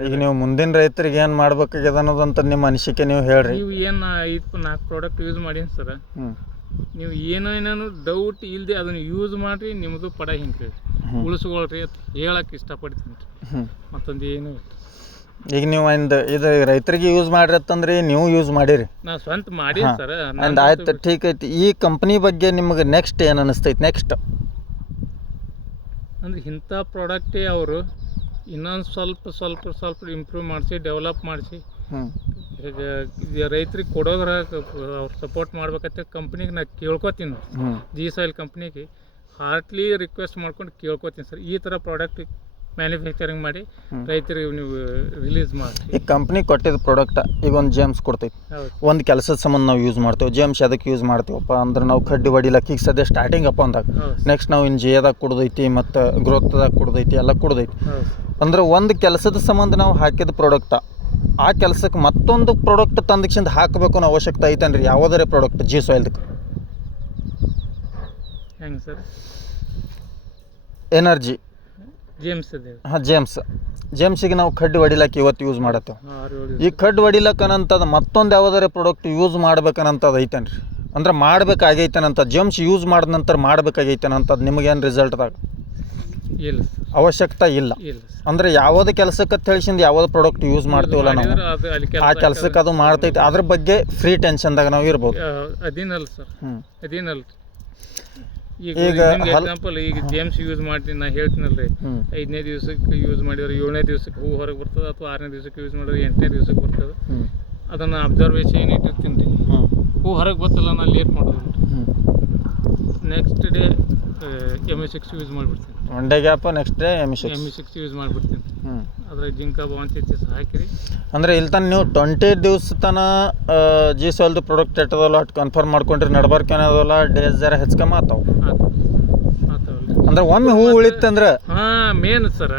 ಈಗ ನೀವು ಮುಂದಿನ ರೈತರಿಗೆ ಏನು ಮಾಡ್ಬೇಕಾಗ್ಯದ ಅನ್ನೋದಂತ ನಿಮ್ಮ ಅನಿಸಿಕೆ ನೀವು ಹೇಳ್ರಿ. ನೀವು ಏನು 4 ಪ್ರಾಡಕ್ಟ್ ಯೂಸ್ ಮಾಡೀನಿ ಸರ್, ಹ್ಞೂ ನೀವು ಏನೇನು ಡೌಟ್ ಇಲ್ಲದೆ ಅದನ್ನು ಯೂಸ್ ಮಾಡಿರಿ, ನಿಮ್ಮದು ಪಡ ಹಿಂಗೆ ಉಳಿಸ್ಕೊಳ್ರಿ ಅಂತ ಹೇಳಕ್ಕೆ ಇಷ್ಟಪಡ್ತೀನಿ ರೀ. ಹ್ಞೂ ಮತ್ತೊಂದು ಏನೂ ಇಲ್ಲ. ಈಗ ನೀವು ಇದು ರೈತರಿಗೆ ಯೂಸ್ ಮಾಡಿರಿ ಅಂತಂದ್ರೆ ನೀವು ಯೂಸ್ ಮಾಡಿರಿ, ನಾ ಸ್ವಂತ ಮಾಡೀನಿ ಸರ್. ಆಯ್ತು, ಠೀಕ್ ಐತಿ. ಈ ಕಂಪ್ನಿ ಬಗ್ಗೆ ನಿಮಗೆ ನೆಕ್ಸ್ಟ್ ಏನು ಅನಿಸ್ತೈತಿ? ನೆಕ್ಸ್ಟ್ ಅಂದ್ರೆ ಇಂಥ ಪ್ರಾಡಕ್ಟೇ ಅವರು ಇನ್ನೊಂದು ಸ್ವಲ್ಪ ಇಂಪ್ರೂವ್ ಮಾಡಿಸಿ ಡೆವಲಪ್ ಮಾಡಿಸಿ ಈಗ ರೈತರಿಗೆ ಕೊಡೋದ್ರಾಗ ಅವ್ರು ಸಪೋರ್ಟ್ ಮಾಡ್ಬೇಕಂತ ಕಂಪ್ನಿಗೆ ನಾ ಕೇಳ್ಕೊತೀನಿ. ಜಿ ಸಾಯಿಲ್ ಕಂಪ್ನಿಗೆ ಹಾರ್ಟ್ಲಿ ರಿಕ್ವೆಸ್ಟ್ ಮಾಡ್ಕೊಂಡು ಕೇಳ್ಕೊತೀನಿ ಸರ್, ಈ ಥರ ಪ್ರಾಡಕ್ಟ್ ಮ್ಯಾನುಫ್ಯಾಕ್ಚರಿಂಗ್ ಮಾಡಿ ರೈತರಿಗೆ ನೀವು ರಿಲೀಸ್ ಮಾಡಿ. ಈ ಕಂಪ್ನಿ ಕೊಟ್ಟಿದ್ದ ಪ್ರಾಡಕ್ಟ್ ಈಗ ಒಂದು ಜೇಮ್ಸ್ ಕೊಡ್ತೈತಿ, ಒಂದು ಕೆಲಸದ ಸಂಬಂಧ ನಾವು ಯೂಸ್ ಮಾಡ್ತೇವೆ. ಜೇಮ್ಸ್ ಅದಕ್ಕೆ ಯೂಸ್ ಮಾಡ್ತೀವಪ್ಪ ಅಂದ್ರೆ ನಾವು ಕಡ್ಡಿ ಹೊಡಿಲಕ್ಕೆ ಈಗ ಸದ್ಯ ಸ್ಟಾರ್ಟಿಂಗ್ ಅಪ್ಪ ಅಂದಾಗ, ನೆಕ್ಸ್ಟ್ ನಾವು ಇನ್ನು ಜೇದಾಗ ಕುಡ್ದೈತಿ ಮತ್ತು ಗ್ರೋತ್ದಾಗ ಕುಡ್ದೈತಿ, ಎಲ್ಲ ಕುಡ್ದೈತಿ. ಅಂದ್ರೆ ಒಂದು ಕೆಲಸದ ಸಂಬಂಧ ನಾವು ಹಾಕಿದ ಪ್ರಾಡಕ್ಟ ಆ ಕೆಲಸಕ್ಕೆ ಮತ್ತೊಂದು ಪ್ರಾಡಕ್ಟ್ ತಂದಕ್ಷಿಂದ ಹಾಕಬೇಕು ಅನ್ನೋ ಅವಶ್ಯಕತೆ ಐತೇನ್ರಿ? ಯಾವುದರೇ ಪ್ರಾಡಕ್ಟ್ ಜಿ ಸಾಯಿಲ್ದಕ್ಕೆ ಹೆಂಗೆ ಸರ್? ಎನರ್ಜಿ ಜೇಮ್ಸಿಗೆ ನಾವು ಕಡ್ಡಿ ಹೊಡಿಲಕ್ಕೆ ಇವತ್ತು ಯೂಸ್ ಮಾಡತ್ತೇವೆ. ಈ ಕಡ್ಡಿ ಹೊಡಿಲಕ್ಕನಂತದ ಮತ್ತೊಂದು ಯಾವುದಾರ ಪ್ರಾಡಕ್ಟ್ ಯೂಸ್ ಮಾಡ್ಬೇಕನ್ನಂಥದ್ದು ಐತೇನ್ರಿ? ಅಂದ್ರೆ ಮಾಡ್ಬೇಕಾಗೈತೇನಂತ ಜೇಮ್ಸ್ ಯೂಸ್ ಮಾಡಿದ ನಂತರ ಮಾಡ್ಬೇಕಾಗೈತೇನಂತದ್ದು ನಿಮಗೇನು ರಿಸಲ್ಟ್ದಾಗ ಇಲ್ಲ ಅವಶ್ಯಕತೆ ಇಲ್ಲ. ಅಂದ್ರೆ ಯಾವುದೇ ಕೆಲಸಕ್ಕೆ ತಿಳಿಸಿಂದ ಯಾವುದೇ ಪ್ರಾಡಕ್ಟ್ ಯೂಸ್ ಮಾಡ್ತೀವಲ್ಲ ನಾವು, ಆ ಕೆಲಸಕ್ಕೆ ಅದು ಮಾಡ್ತೈತಿ. ಅದ್ರ ಬಗ್ಗೆ ಫ್ರೀ ಟೆನ್ಷನ್ದಾಗ ನಾವು ಇರ್ಬೋದು. ಅದೇನಲ್ಲ ಸರ್, ಅದೇನಲ್ಲ. ಈಗ ಎಕ್ಸಾಂಪಲ್ ಈಗ ಜೇಮ್ಸ್ ಯೂಸ್ ಮಾಡಿ ನಾ ಹೇಳ್ತೀನಲ್ರಿ, 5ನೇ ದಿವಸಕ್ಕೆ ಯೂಸ್ ಮಾಡಿದ್ರೆ 7ನೇ ದಿವಸಕ್ಕೆ ಹೂ ಹೊರಗೆ ಬರ್ತದೆ, ಅಥವಾ 6ನೇ ದಿವಸಕ್ಕೆ ಯೂಸ್ ಮಾಡಿದ್ರೆ 8ನೇ ದಿವಸಕ್ಕೆ ಬರ್ತದೆ. ಅದನ್ನು ಅಬ್ಸರ್ವೇಷನ್ ಇಟ್ಟಿರ್ತೀನಿ ರೀ. ಹೂ ಹೊರಗೆ ಬರ್ತಲ್ಲ, ನಾನು ಲೇಟ್ ಮಾಡೋದಿಲ್ಲ. ನೆಕ್ಸ್ಟ್ ಡೇ MI6 ಯೂಸ್ ಮಾಡಿಬಿಡ್ತೀನಿ. One day gap next day MI6 use ಮಾಡಿಬಿಡ್ತೀನಿ. ಅದ್ರಾಗ ಜಿಂಕ ಬಾವಂತಿಸ್ ಹಾಕಿರಿ. ಅಂದರೆ ಇಲ್ಲಿ ತನಕ ನೀವು 20 ದಿವಸ ತನಕ ಜಿ ಸಾಯಿಲ್ದು ಪ್ರಾಡಕ್ಟ್ ಎಟ್ಟದಲ್ಲ ಅಷ್ಟು ಕನ್ಫರ್ಮ್ ಮಾಡ್ಕೊಂಡ್ರಿ. ನಡ್ಬಾರ್ಕ ಏನದಲ್ಲ ಡೇಸ್ ಜರ ಹೆಚ್ಚಕಮ್ಮ ಆತಾವ. ಅಂದ್ರೆ ಒಮ್ಮೆ ಹೂ ಉಳಿತಂದ್ರೆ ಮೇನ್ ಸರ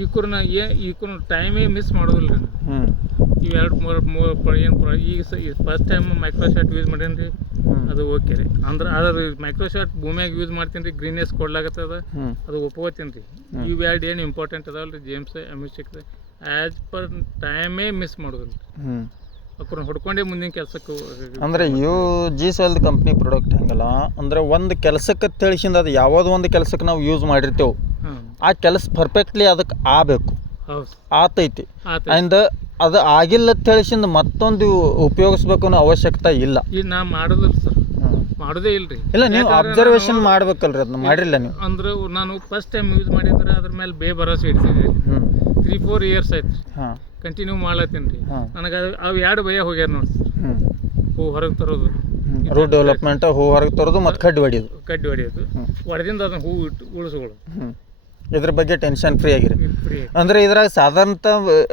ಈಕೂರ್ನ ಟೈಮೇ ಮಿಸ್ ಮಾಡೋದಿಲ್ಲ ರೀ. ಇವೆರಡು ಮೂರು ಏನು ಈಗ ಫಸ್ಟ್ ಟೈಮ್ ಮೈಕ್ರೋಶಾಟ್ ಯೂಸ್ ಮಾಡೀನಿ ರೀ, ಅದು ಓಕೆ ರೀ. ಅಂದ್ರೆ ಅದ್ರ ಮೈಕ್ರೋಶಾಟ್ ಭೂಮಿಯಾಗ ಯೂಸ್ ಮಾಡ್ತೀನಿ ರೀ, ಗ್ರೀನೆಸ್ ಕೊಡ್ಲಾಗತ್ತದ, ಅದು ಒಪ್ಕೋತೀನಿ ರೀ. ಇವೆರಡು ಏನು ಇಂಪಾರ್ಟೆಂಟ್ ಅದಾವಲ್ಲ ರೀ, ಜೇಮ್ಸ್ MI6 ಆ್ಯಸ್ ಪರ್ ಟೈಮೇ ಮಿಸ್ ಮಾಡೋದಿಲ್ಲ ರೀ. ಅವ್ರನ್ನ ಹೊಡ್ಕೊಂಡೇ ಮುಂದಿನ ಕೆಲಸಕ್ಕೆ. ಅಂದ್ರೆ ಇವು ಜಿ ಸಾಯಿಲ್ ಕಂಪ್ನಿ ಪ್ರಾಡಕ್ಟ್ ಹಂಗಲ್ಲ, ಅಂದ್ರೆ ಒಂದು ಕೆಲಸಕ್ಕೆ ತಿಳಿಸಿಂದ ಅದು ಯಾವುದೋ ಒಂದು ಕೆಲಸಕ್ಕೆ ನಾವು ಯೂಸ್ ಮಾಡಿರ್ತೇವೆ, ಆ ಕೆಲಸ ಪರ್ಫೆಕ್ಟ್ಲಿ ಅದಕ್ಕೆ ಆಗಬೇಕು, ಆತೈತಿ. ಅಂಡ್ ಅದು ಆಗಿಲ್ಲ ತಿಳಿಸಿಂದ ಮತ್ತೊಂದು ಉಪಯೋಗಿಸ್ಬೇಕು ಅನ್ನೋ ಅವಶ್ಯಕತೆ ಇಲ್ಲ. ಈಗ ನಾ ಮಾಡೋದಿಲ್ಲ ಸರ್, ಮಾಡೋದೇ ಇಲ್ರಿ. ಇಲ್ಲ, ನೀವು ಅಬ್ಸರ್ವೇಷನ್ ಮಾಡ್ಬೇಕಲ್ರಿ, ಅದನ್ನ ಮಾಡಿಲ್ಲ ನೀವು. ಅಂದ್ರೆ ನಾನು ಫಸ್ಟ್ ಟೈಮ್ ಯೂಸ್ ಮಾಡಿದ್ರೆ ಅದ್ರ ಮೇಲೆ ಭರವಸೆ ಇಡ್ತಿದ್ದೆ. 3-4 ಇಯರ್ಸ್ ಆಯ್ತು ಕಂಟಿನ್ಯೂ ಮಾಡ್ಲತ್ತೀನಿ ರೀ. ನನಗೆ ಅವು 2 ಭಯ ಹೋಗ್ಯಾರ ನೋಡಿ ಸರ್. ಹೂ ಹೊರಗೆ ತರೋದು, ರೂಟ್ ಡೆವಲಪ್ಮೆಂಟ್, ಹೂ ಹೊರಗೆ ತರೋದು ಮತ್ತು ಕಡ್ಡಿ ಹೊಡಿಯೋದು, ಹೊಡೆದಿಂದ ಅದನ್ನ ಹೂ ಉಳಿಸ್ಕೊಳ್ಳೋದು. ಇದ್ರ ಬಗ್ಗೆ ಟೆನ್ಷನ್ ಫ್ರೀ ಆಗಿರಿ. ಅಂದ್ರೆ ಇದ್ರಾಗ ಸಾಧಾರಣತ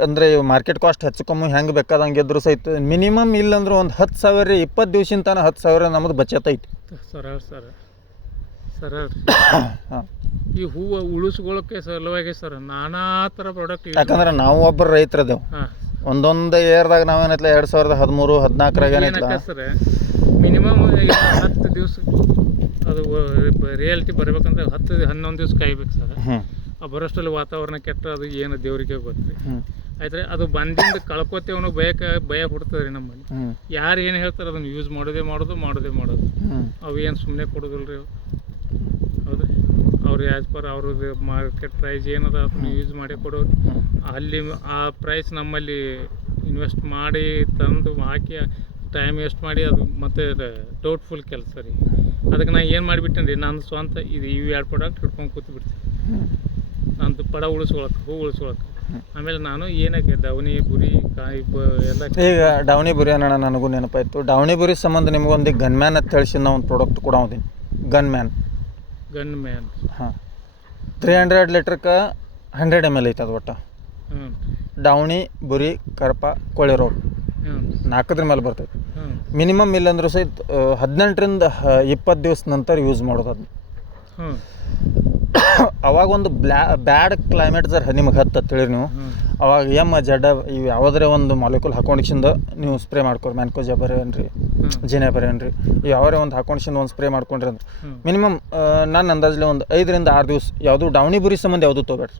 ಅಂದ್ರೆ ಮಾರ್ಕೆಟ್ ಕಾಸ್ಟ್ ಹೆಚ್ಚು ಕಮ್ಮಿ ಹೆಂಗೆ ಬೇಕಾದಂಗೆ ಇದ್ರು ಸಹಿತ ಮಿನಿಮಮ್ ಇಲ್ಲಂದ್ರೆ ಒಂದು 10,000 20 ದಿವ್ಸಿನ ತನಕ 10,000 ನಮ್ಮದು ಬಚತ್ ಐತಿ. ಸರ ಈ ಹೂವು ಉಳಿಸ್ಕೊಳ್ಳೋಕೆ ಸಲುವಾಗಿ ಸರ್ ನಾನಾ ಥರ ಪ್ರಾಡಕ್ಟ್. ಯಾಕಂದ್ರೆ ನಾವು ಒಬ್ಬರು ರೈತರದೇವು, ಒಂದೊಂದು ಇಯರ್ದಾಗ ನಾವೇನೈತ್ಲ 2013-14 ಏನೈತ್ಲ ಸರ್, ಮಿನಿಮಮ್ 10 ದಿವಸ ಅದು ರಿಯಾಲಿಟಿ ಬರ್ಬೇಕಂದ್ರೆ 10-11 ದಿವಸ ಕಾಯ್ಬೇಕು ಸರ್. ಆ ಬರೋಷ್ಟಲ್ಲಿ ವಾತಾವರಣ ಕೆಟ್ಟ, ಅದು ಏನು ದೇವರಿಗೆ ಗೊತ್ತ್ರಿ. ಆಯ್ತು, ಅದು ಬಂದಿಂದ ಕಳ್ಕೊತೇವನು ಭಯ ಹುಡ್ತದೆ ರೀ ನಮ್ಮಲ್ಲಿ. ಯಾರು ಏನು ಹೇಳ್ತಾರೆ ಅದನ್ನು ಯೂಸ್ ಮಾಡೋದೇ ಮಾಡೋದು. ಅವು ಏನು ಸುಮ್ಮನೆ ಕೊಡೋದಿಲ್ಲ ರೀ. ಹೌದು, ಅವ್ರು ಆ್ಯಸ್ ಪರ್ ಅವ್ರದ್ದು ಮಾರ್ಕೆಟ್ ಪ್ರೈಸ್ ಏನದ ಅದನ್ನು ಯೂಸ್ ಮಾಡಿ ಕೊಡೋರು. ಅಲ್ಲಿ ಆ ಪ್ರೈಸ್ ನಮ್ಮಲ್ಲಿ ಇನ್ವೆಸ್ಟ್ ಮಾಡಿ ತಂದು ಹಾಕಿ ಟೈಮ್ ವೇಸ್ಟ್ ಮಾಡಿ ಅದು ಮತ್ತು ಡೌಟ್ಫುಲ್ ಕೆಲಸ ರೀ. ಅದಕ್ಕೆ ನಾನು ಏನು ಮಾಡಿಬಿಟ್ಟೇನೆ ರೀ, ನಾನು ಸ್ವಂತ ಇವು 2 ಪ್ರಾಡಕ್ಟ್ ಹಿಡ್ಕೊಂಡು ಕೂತು ಬಿಡ್ತೀನಿ. ನಂದು ಪಡ ಉಳಿಸ್ಕೊಳಕ್ಕೆ, ಹೂ ಉಳಿಸ್ಕೊಳಕ್ಕೆ. ಆಮೇಲೆ ನಾನು ಏನಕ್ಕೆ ಡವಣಿ ಬುರಿ ಕಾಯಿ ಎಲ್ಲ. ಈಗ ಡವಣಿ ಬುರಿ ಅನ್ನೋಣ ನನಗೂ ನೆನಪಾಯ್ತು. ಡವಣಿ ಬುರಿ ಸಂಬಂಧ ನಿಮಗೊಂದು ಗನ್ ಮ್ಯಾನ್ ಅಂತ ಹೇಳಿಸಿ ನಾವು ಒಂದು ಪ್ರಾಡಕ್ಟ್ ಕೊಡೋದೀನಿ. ಗನ್ ಮ್ಯಾನ್ ಹಾಂ 300 ಲೀಟ್ರಕ್ಕೆ 100 ml ಐತೆ ಅದು ಒಟ್ಟು. ಡವಣಿ ಬುರಿ ಕರ್ಪ ಕೊಳೆ ರೋಗ 4 ಮೇಲೆ ಬರ್ತೈತೆ. ಮಿನಿಮಮ್ ಇಲ್ಲಂದ್ರೂ ಸಹಿತ 18ರಿಂದ 20 ದಿವಸ ನಂತರ ಯೂಸ್ ಮಾಡೋದು ಅದನ್ನ. ಅವಾಗ ಒಂದು ಬ್ಯಾಡ್ ಕ್ಲೈಮೇಟ್ ನಿಮಗೆ ಹತ್ತೇಳಿ ನೀವು ಅವಾಗ ಜಡ ಇವು ಯಾವುದೇ ಒಂದು ಮಾಲಿಕ್ಯೂಲ್ ಹಾಕೊಂಡಿಸಿಂದ ನೀವು ಸ್ಪ್ರೇ ಮಾಡ್ಕೊರಿ. ಮ್ಯಾನ್ಕೋಜಾ ಬರೇನ್ರಿ, ಜಿನೇ ಬರೇನ್ರಿ, ಇವು ಯಾವ್ಯಾರ ಒಂದು ಹಾಕೊಂಡಿಸಿಂದ ಒಂದು ಸ್ಪ್ರೇ ಮಾಡ್ಕೊಂಡ್ರಿ ಅಂದ್ರೆ ಮಿನಿಮಮ್ ನಾನು ಅಂದಾಜಲ್ಲಿ ಒಂದು 5ರಿಂದ 6 ದಿವಸ ಯಾವುದು ಡವಣಿ ಬುರಿ ಸಂಬಂಧ ಯಾವುದು ತೊಗೊಬೇಡ್ರಿ.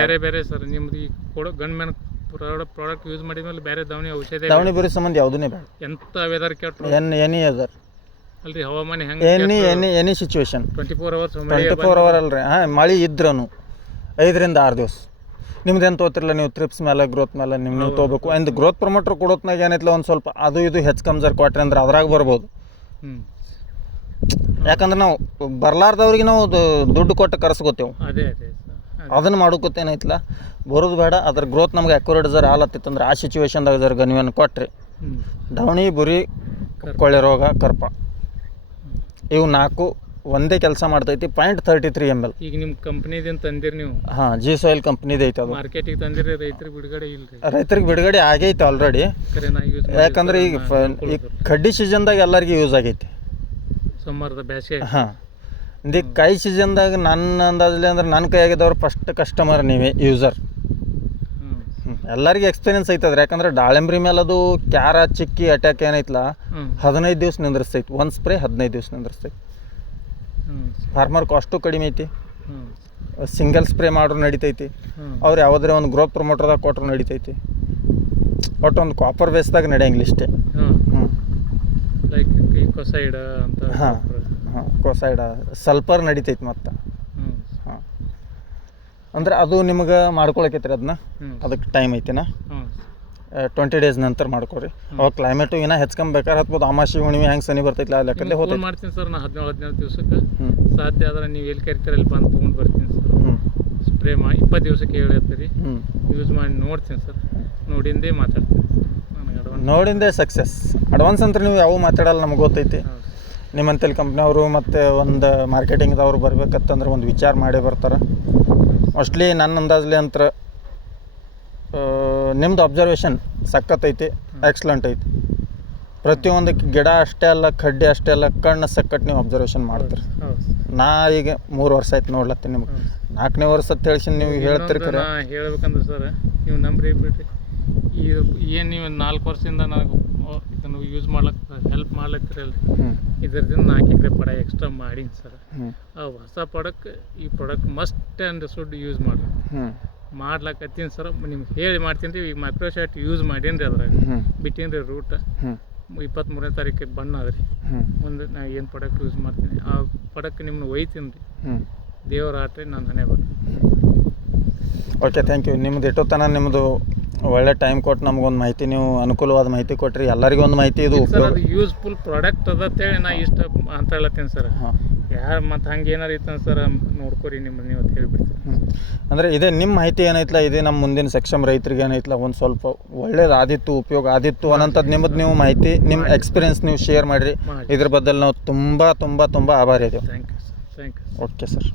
ಬೇರೆ ಬೇರೆ ಸರ್ ನಿಮ್ದು ಈ ಕೊಡೋ ಗನ್ ಮ್ಯಾನ್ ಪ್ರಾಡಕ್ಟ್ ಯೂಸ್ ಮಾಡಿದ್ಮೇಲೆ ಬೇರೆ ಡವಣಿ ಬುರಿ ಸಂಬಂಧ ಯಾವುದೂ ಬೇಡ. ಎಂಥ ವೆದರ್ ಕೆಟ್ಟ ಎನಿ ಅದರ್ ಅಲ್ರಿ, ಹವಾಮಾನ ಹೆಂಗೆ ಎನಿ ಸಿಚುವೇಶನ್ 24 ಅವರ್ ಅಲ್ರಿ. ಹಾಂ ಮಳೆ ಇದ್ರೂ 5ರಿಂದ 6 ದಿವಸ ನಿಮ್ದು ಏನು ತೊಗೊತಿರಲ್ಲ ನೀವು ಟ್ರಿಪ್ಸ್ ಮೇಲೆ ಗ್ರೋತ್ ಮೇಲೆ ನೀವು ತೊಗೋಬೇಕು. ಅಂದ್ ಗ್ರೋತ್ ಪ್ರಮೋಟರ್ ಕೊಡೋತ್ನಾಗ ಏನೈತಿಲ್ಲ ಒಂದು ಸ್ವಲ್ಪ ಅದು ಇದು ಹೆಚ್ಚು ಕಮ್ಜರ್ ಕೊಟ್ರಿ ಅಂದ್ರೆ ಅದ್ರಾಗ ಬರ್ಬೋದು. ಯಾಕಂದ್ರೆ ನಾವು ಬರ್ಲಾರ್ದವ್ರಿಗೆ ನಾವು ದುಡ್ಡು ಕೊಟ್ಟು ಕರೆಸ್ಕೋತೇವೆ. ಅದನ್ನು ಮಾಡೋಕತ್ತೇನೈತಿಲ್ಲ ಬರೋದು ಬೇಡ. ಅದ್ರ ಗ್ರೋತ್ ನಮ್ಗೆ ಅಕ್ಯುರೇಟ್ ಜರ ಹಾಲತ್ತಿತ್ತಂದ್ರೆ ಆ ಸಿಚುವೇಶನ್ದಾಗ ಜರ ನೀವೇನು ಕೊಟ್ರಿ ಡವಣಿ ಬುರಿ ಕೊಳ್ಳೆ ರೋಗ ಕರ್ಪ ಇವು 4 ಒಂದೇ ಕೆಲಸ ಮಾಡ್ತೈತಿ. 0.33 ml. ಈಗ ನಿಮ್ಮ ಕಂಪ್ನಿದಿಂದ ತಂದಿರಿ ನೀವು? ಹಾಂ ಜಿ ಸಾಯಿಲ್ ಕಂಪ್ನಿದು ಐತೆ ಅದು. ಮಾರ್ಕೆಟಿಗೆ ತಂದಿರಿ, ರೈತರಿಗೆ ಬಿಡುಗಡೆ ಇಲ್ರಿ? ರೈತರಿಗೆ ಬಿಡುಗಡೆ ಆಗೈತೆ ಆಲ್ರೆಡಿ. ಯಾಕಂದ್ರೆ ಈಗ ಕಡ್ಡಿ ಸೀಸನ್ದಾಗ ಎಲ್ಲರಿಗೂ ಯೂಸ್ ಆಗೈತಿ. ಸಮ್ಮರ್ದ ಬೇಸಿಗೆ. ಹಾಂ ಈ ಕೈ ಸೀಸನ್ದಾಗ ನನ್ನ ಅಂದಾಜಲ್ಲಿ ಅಂದ್ರೆ ನನ್ನ ಕೈ ಆಗಿದ್ದವ್ರು ಫಸ್ಟ್ ಕಸ್ಟಮರ್ ನೀವೇ ಯೂಸರ್. ಎಲ್ಲರಿಗೂ ಎಕ್ಸ್ಪೀರಿಯನ್ಸ್ ಐತದ್ರಿ. ಯಾಕಂದ್ರೆ ದಾಳಿಂಬ್ರಿ ಮೇಲೆ ಅದು ಕ್ಯಾರ ಚಿಕ್ಕಿ ಅಟ್ಯಾಕ್ ಏನೈತಲ್ಲ 15 ದಿವಸ ನಿಂದ್ರಿಸ್ತೈತಿ. ಒಂದು ಸ್ಪ್ರೇ 15 ದಿವಸ ನಿಂದ್ರಿಸ್ತೈತಿ. ಫಾರ್ಮರ್ ಕಾಸ್ಟು ಕಡಿಮೆ ಐತಿ. ಸಿಂಗಲ್ ಸ್ಪ್ರೇ ಮಾಡ್ರು ನಡಿತೈತಿ. ಅವ್ರು ಯಾವುದೇ ಒಂದು ಗ್ರೋತ್ ಪ್ರಮೋಟರ್ದಾಗ ಕೊಟ್ಟರು ನಡಿತೈತಿ. ಒಟ್ಟು ಒಂದು ಕಾಪರ್ ಬೇಸ್ದಾಗ ನಡೆಯಂಗಿಲ್ಲ ಇಷ್ಟೇ. ಹಾಂ ಹಾಂ ಕೊಸೈಡ ಸಲ್ಫರ್ ನಡಿತೈತಿ ಮತ್ತು. ಹಾಂ ಅಂದ್ರೆ ಅದು ನಿಮ್ಗೆ ಮಾಡ್ಕೊಳಕೈತ್ರಿ ಅದನ್ನ. ಅದಕ್ಕೆ ಟೈಮ್ ಐತಿನ 20 ಡೇಸ್ ನಂತರ ಮಾಡ್ಕೊರಿ. ಅವಾಗ ಕ್ಲೈಮೇಟು ಇನ್ನೂ ಹೆಚ್ಕೊಂಡ್ ಬೇಕಾದ್ರೆ ಹತ್ಬೋದು. ಅಮಾಸಿ ಹುಣ್ಣಿಮೆ ಹೆಂಗೆ ಸನಿ ಬರ್ತೈತಿಲ್ಲ ಆ ಲೆಕ್ಕಲ್ಲೇ ಹೋಗ್ತೈತಿ. ಮಾಡ್ತೀನಿ ಸರ್ ನಾನು 17 ದಿವಸಕ್ಕೆ ಸಾಧ್ಯ ಆದ್ರೆ ನೀವು ಎಲ್ಲಿ ಕರಿತೀರಿ ಅಲ್ಲಿ ಬಂದು ತೊಗೊಂಡು ಬರ್ತೀನಿ ಸರ್. ಸ್ಪ್ರೇ ಮಾಡಿ 20 ದಿವಸಕ್ಕೆ ಹೇಳ್ತೀರಿ, ಯೂಸ್ ಮಾಡಿ ನೋಡ್ತೀನಿ ಸರ್. ನೋಡಿಂದೇ ಮಾತಾಡ್ತೀನಿ ನನಗೆ ನೋಡಿಂದೇ ಸಕ್ಸಸ್. ಅಡ್ವಾನ್ಸ್ ಅಂತ ನೀವು ಯಾವ ಮಾತಾಡಲ್ಲ, ನಮ್ಗೆ ಗೊತ್ತೈತಿ. ನಿಮ್ಮಂತಲ್ಲಿ ಕಂಪ್ನಿಯವರು ಮತ್ತು ಒಂದು ಮಾರ್ಕೆಟಿಂಗ್ದವ್ರು ಬರ್ಬೇಕಂತಂದ್ರೆ ಒಂದು ವಿಚಾರ ಮಾಡೇ ಬರ್ತಾರೆ. ಮೋಸ್ಟ್ಲಿ ನನ್ನ ಅಂದಾಜಲ್ಲಿ ಅಂತ ನಿಮ್ದು ಅಬ್ಸರ್ವೇಷನ್ ಸಖತ್ತೈತಿ, ಎಕ್ಸಲೆಂಟ್ ಐತಿ. ಪ್ರತಿಯೊಂದಕ್ಕೆ ಗಿಡ ಅಷ್ಟೇ ಅಲ್ಲ, ಕಡ್ಡಿ ಅಷ್ಟೇ ಅಲ್ಲ, ಕಣ್ಣು ಸಕ್ಕಟ್ಟು ನೀವು ಅಬ್ಸರ್ವೇಷನ್ ಮಾಡ್ತೀರಿ. ನಾ ಈಗ 3 ವರ್ಷ ಆಯ್ತು ನೋಡ್ಲತ್ತೀನಿ ನಿಮ್ಗೆ. 4ನೇ ವರ್ಷ ಅಂತ ಹೇಳಿ ನೀವು ಹೇಳ್ತೀರಿ. ಹೇಳ್ಬೇಕಂದ್ರೆ ಸರ್ ನೀವು ನಂಬ್ರಿ ಬಿಡ್ರಿ, ಏನು ನೀವು 4 ವರ್ಷದಿಂದ ನನಗೆ ಇದನ್ನು ಯೂಸ್ ಮಾಡ್ಲಕ್ಕೆ ಹೆಲ್ಪ್ ಮಾಡ್ಲತ್ತಿರಲ್ರಿ. ಇದರಿಂದ 4 ಎಕರೆ ಪಡ ಎಕ್ಸ್ಟ್ರಾ ಮಾಡೀನಿ ಸರ್. ಆ ಹೊಸ ಪ್ರಾಡಕ್ಟ್ ಈ product must and should use ಮಾಡ್ರಿ. ಮಾಡ್ಲಕತ್ತೀನಿ ಸರ್, ನಿಮ್ಗೆ ಹೇಳಿ ಮಾಡ್ತೀನಿ ರೀ. ಈಗ ಮೈಕ್ರೋಶಾಟ್ ಯೂಸ್ ಮಾಡೀನಿ ರೀ, ಅದ್ರಾಗ ಬಿಟ್ಟೀನಿ ರೀ ರೂಟ್. 23ನೇ ತಾರೀಕಿಗೆ ಬಣ್ಣ ಅದ್ರಿ. ಮುಂದೆ ನಾ ಏನು ಪ್ರಾಡಕ್ಟ್ ಯೂಸ್ ಮಾಡ್ತೀನಿ ಆ ಪ್ರಾಡಕ್ಟ್ ನಿಮ್ಮನ್ನ ಒಯ್ತೀನಿ ರೀ. ದೇವ್ರ ಆಟ್ರಿ ನಾನು ಹಣೆ ಬರ್ತೀನಿ. Okay, thank you. ನಿಮ್ದು ಎಷ್ಟೊತ್ತನ ನಿಮ್ಮದು ಒಳ್ಳೆ ಟೈಮ್ ಕೊಟ್ಟು ನಮಗೊಂದು ಮಾಹಿತಿ, ನೀವು ಅನುಕೂಲವಾದ ಮಾಹಿತಿ ಕೊಟ್ರಿ. ಎಲ್ಲರಿಗೂ ಒಂದು ಮಾಹಿತಿ ಇದು ಯೂಸ್ಫುಲ್ ಪ್ರಾಡಕ್ಟ್ ಅದಂತೇಳಿ ನಾ ಇಷ್ಟ ಅಂತ ಹೇಳತ್ತೀನಿ ಸರ್. ಯಾರು ಮತ್ತು ಹಂಗೆ ಏನಾರು ಇತ್ತು ಸರ್ ನೋಡ್ಕೊರಿ ನಿಮ್ಮದು ನೀವು ಅಂತ ಹೇಳಿಬಿಡ್ತೀನಿ. ಅಂದರೆ ಇದೇ ನಿಮ್ಮ ಮಾಹಿತಿ ಏನೈತಲ್ಲ, ಇದೇ ನಮ್ಮ ಮುಂದಿನ ಸಕ್ಷಮ ರೈತರಿಗೆ ಏನೈತಲ್ಲ ಒಂದು ಸ್ವಲ್ಪ ಒಳ್ಳೇದು ಆದಿತ್ತು, ಉಪಯೋಗ ಆದಿತ್ತು ಅನ್ನೋಂಥದ್ದು ನಿಮ್ಮದು ನೀವು ಮಾಹಿತಿ, ನಿಮ್ಮ ಎಕ್ಸ್ಪೀರಿಯನ್ಸ್ ನೀವು ಶೇರ್ ಮಾಡಿರಿ. ಇದ್ರ ಬದಲು ನಾವು ತುಂಬ ತುಂಬ ತುಂಬ ಆಭಾರಿ ಇದ್ದೇವೆ. Thank you sir. Okay sir.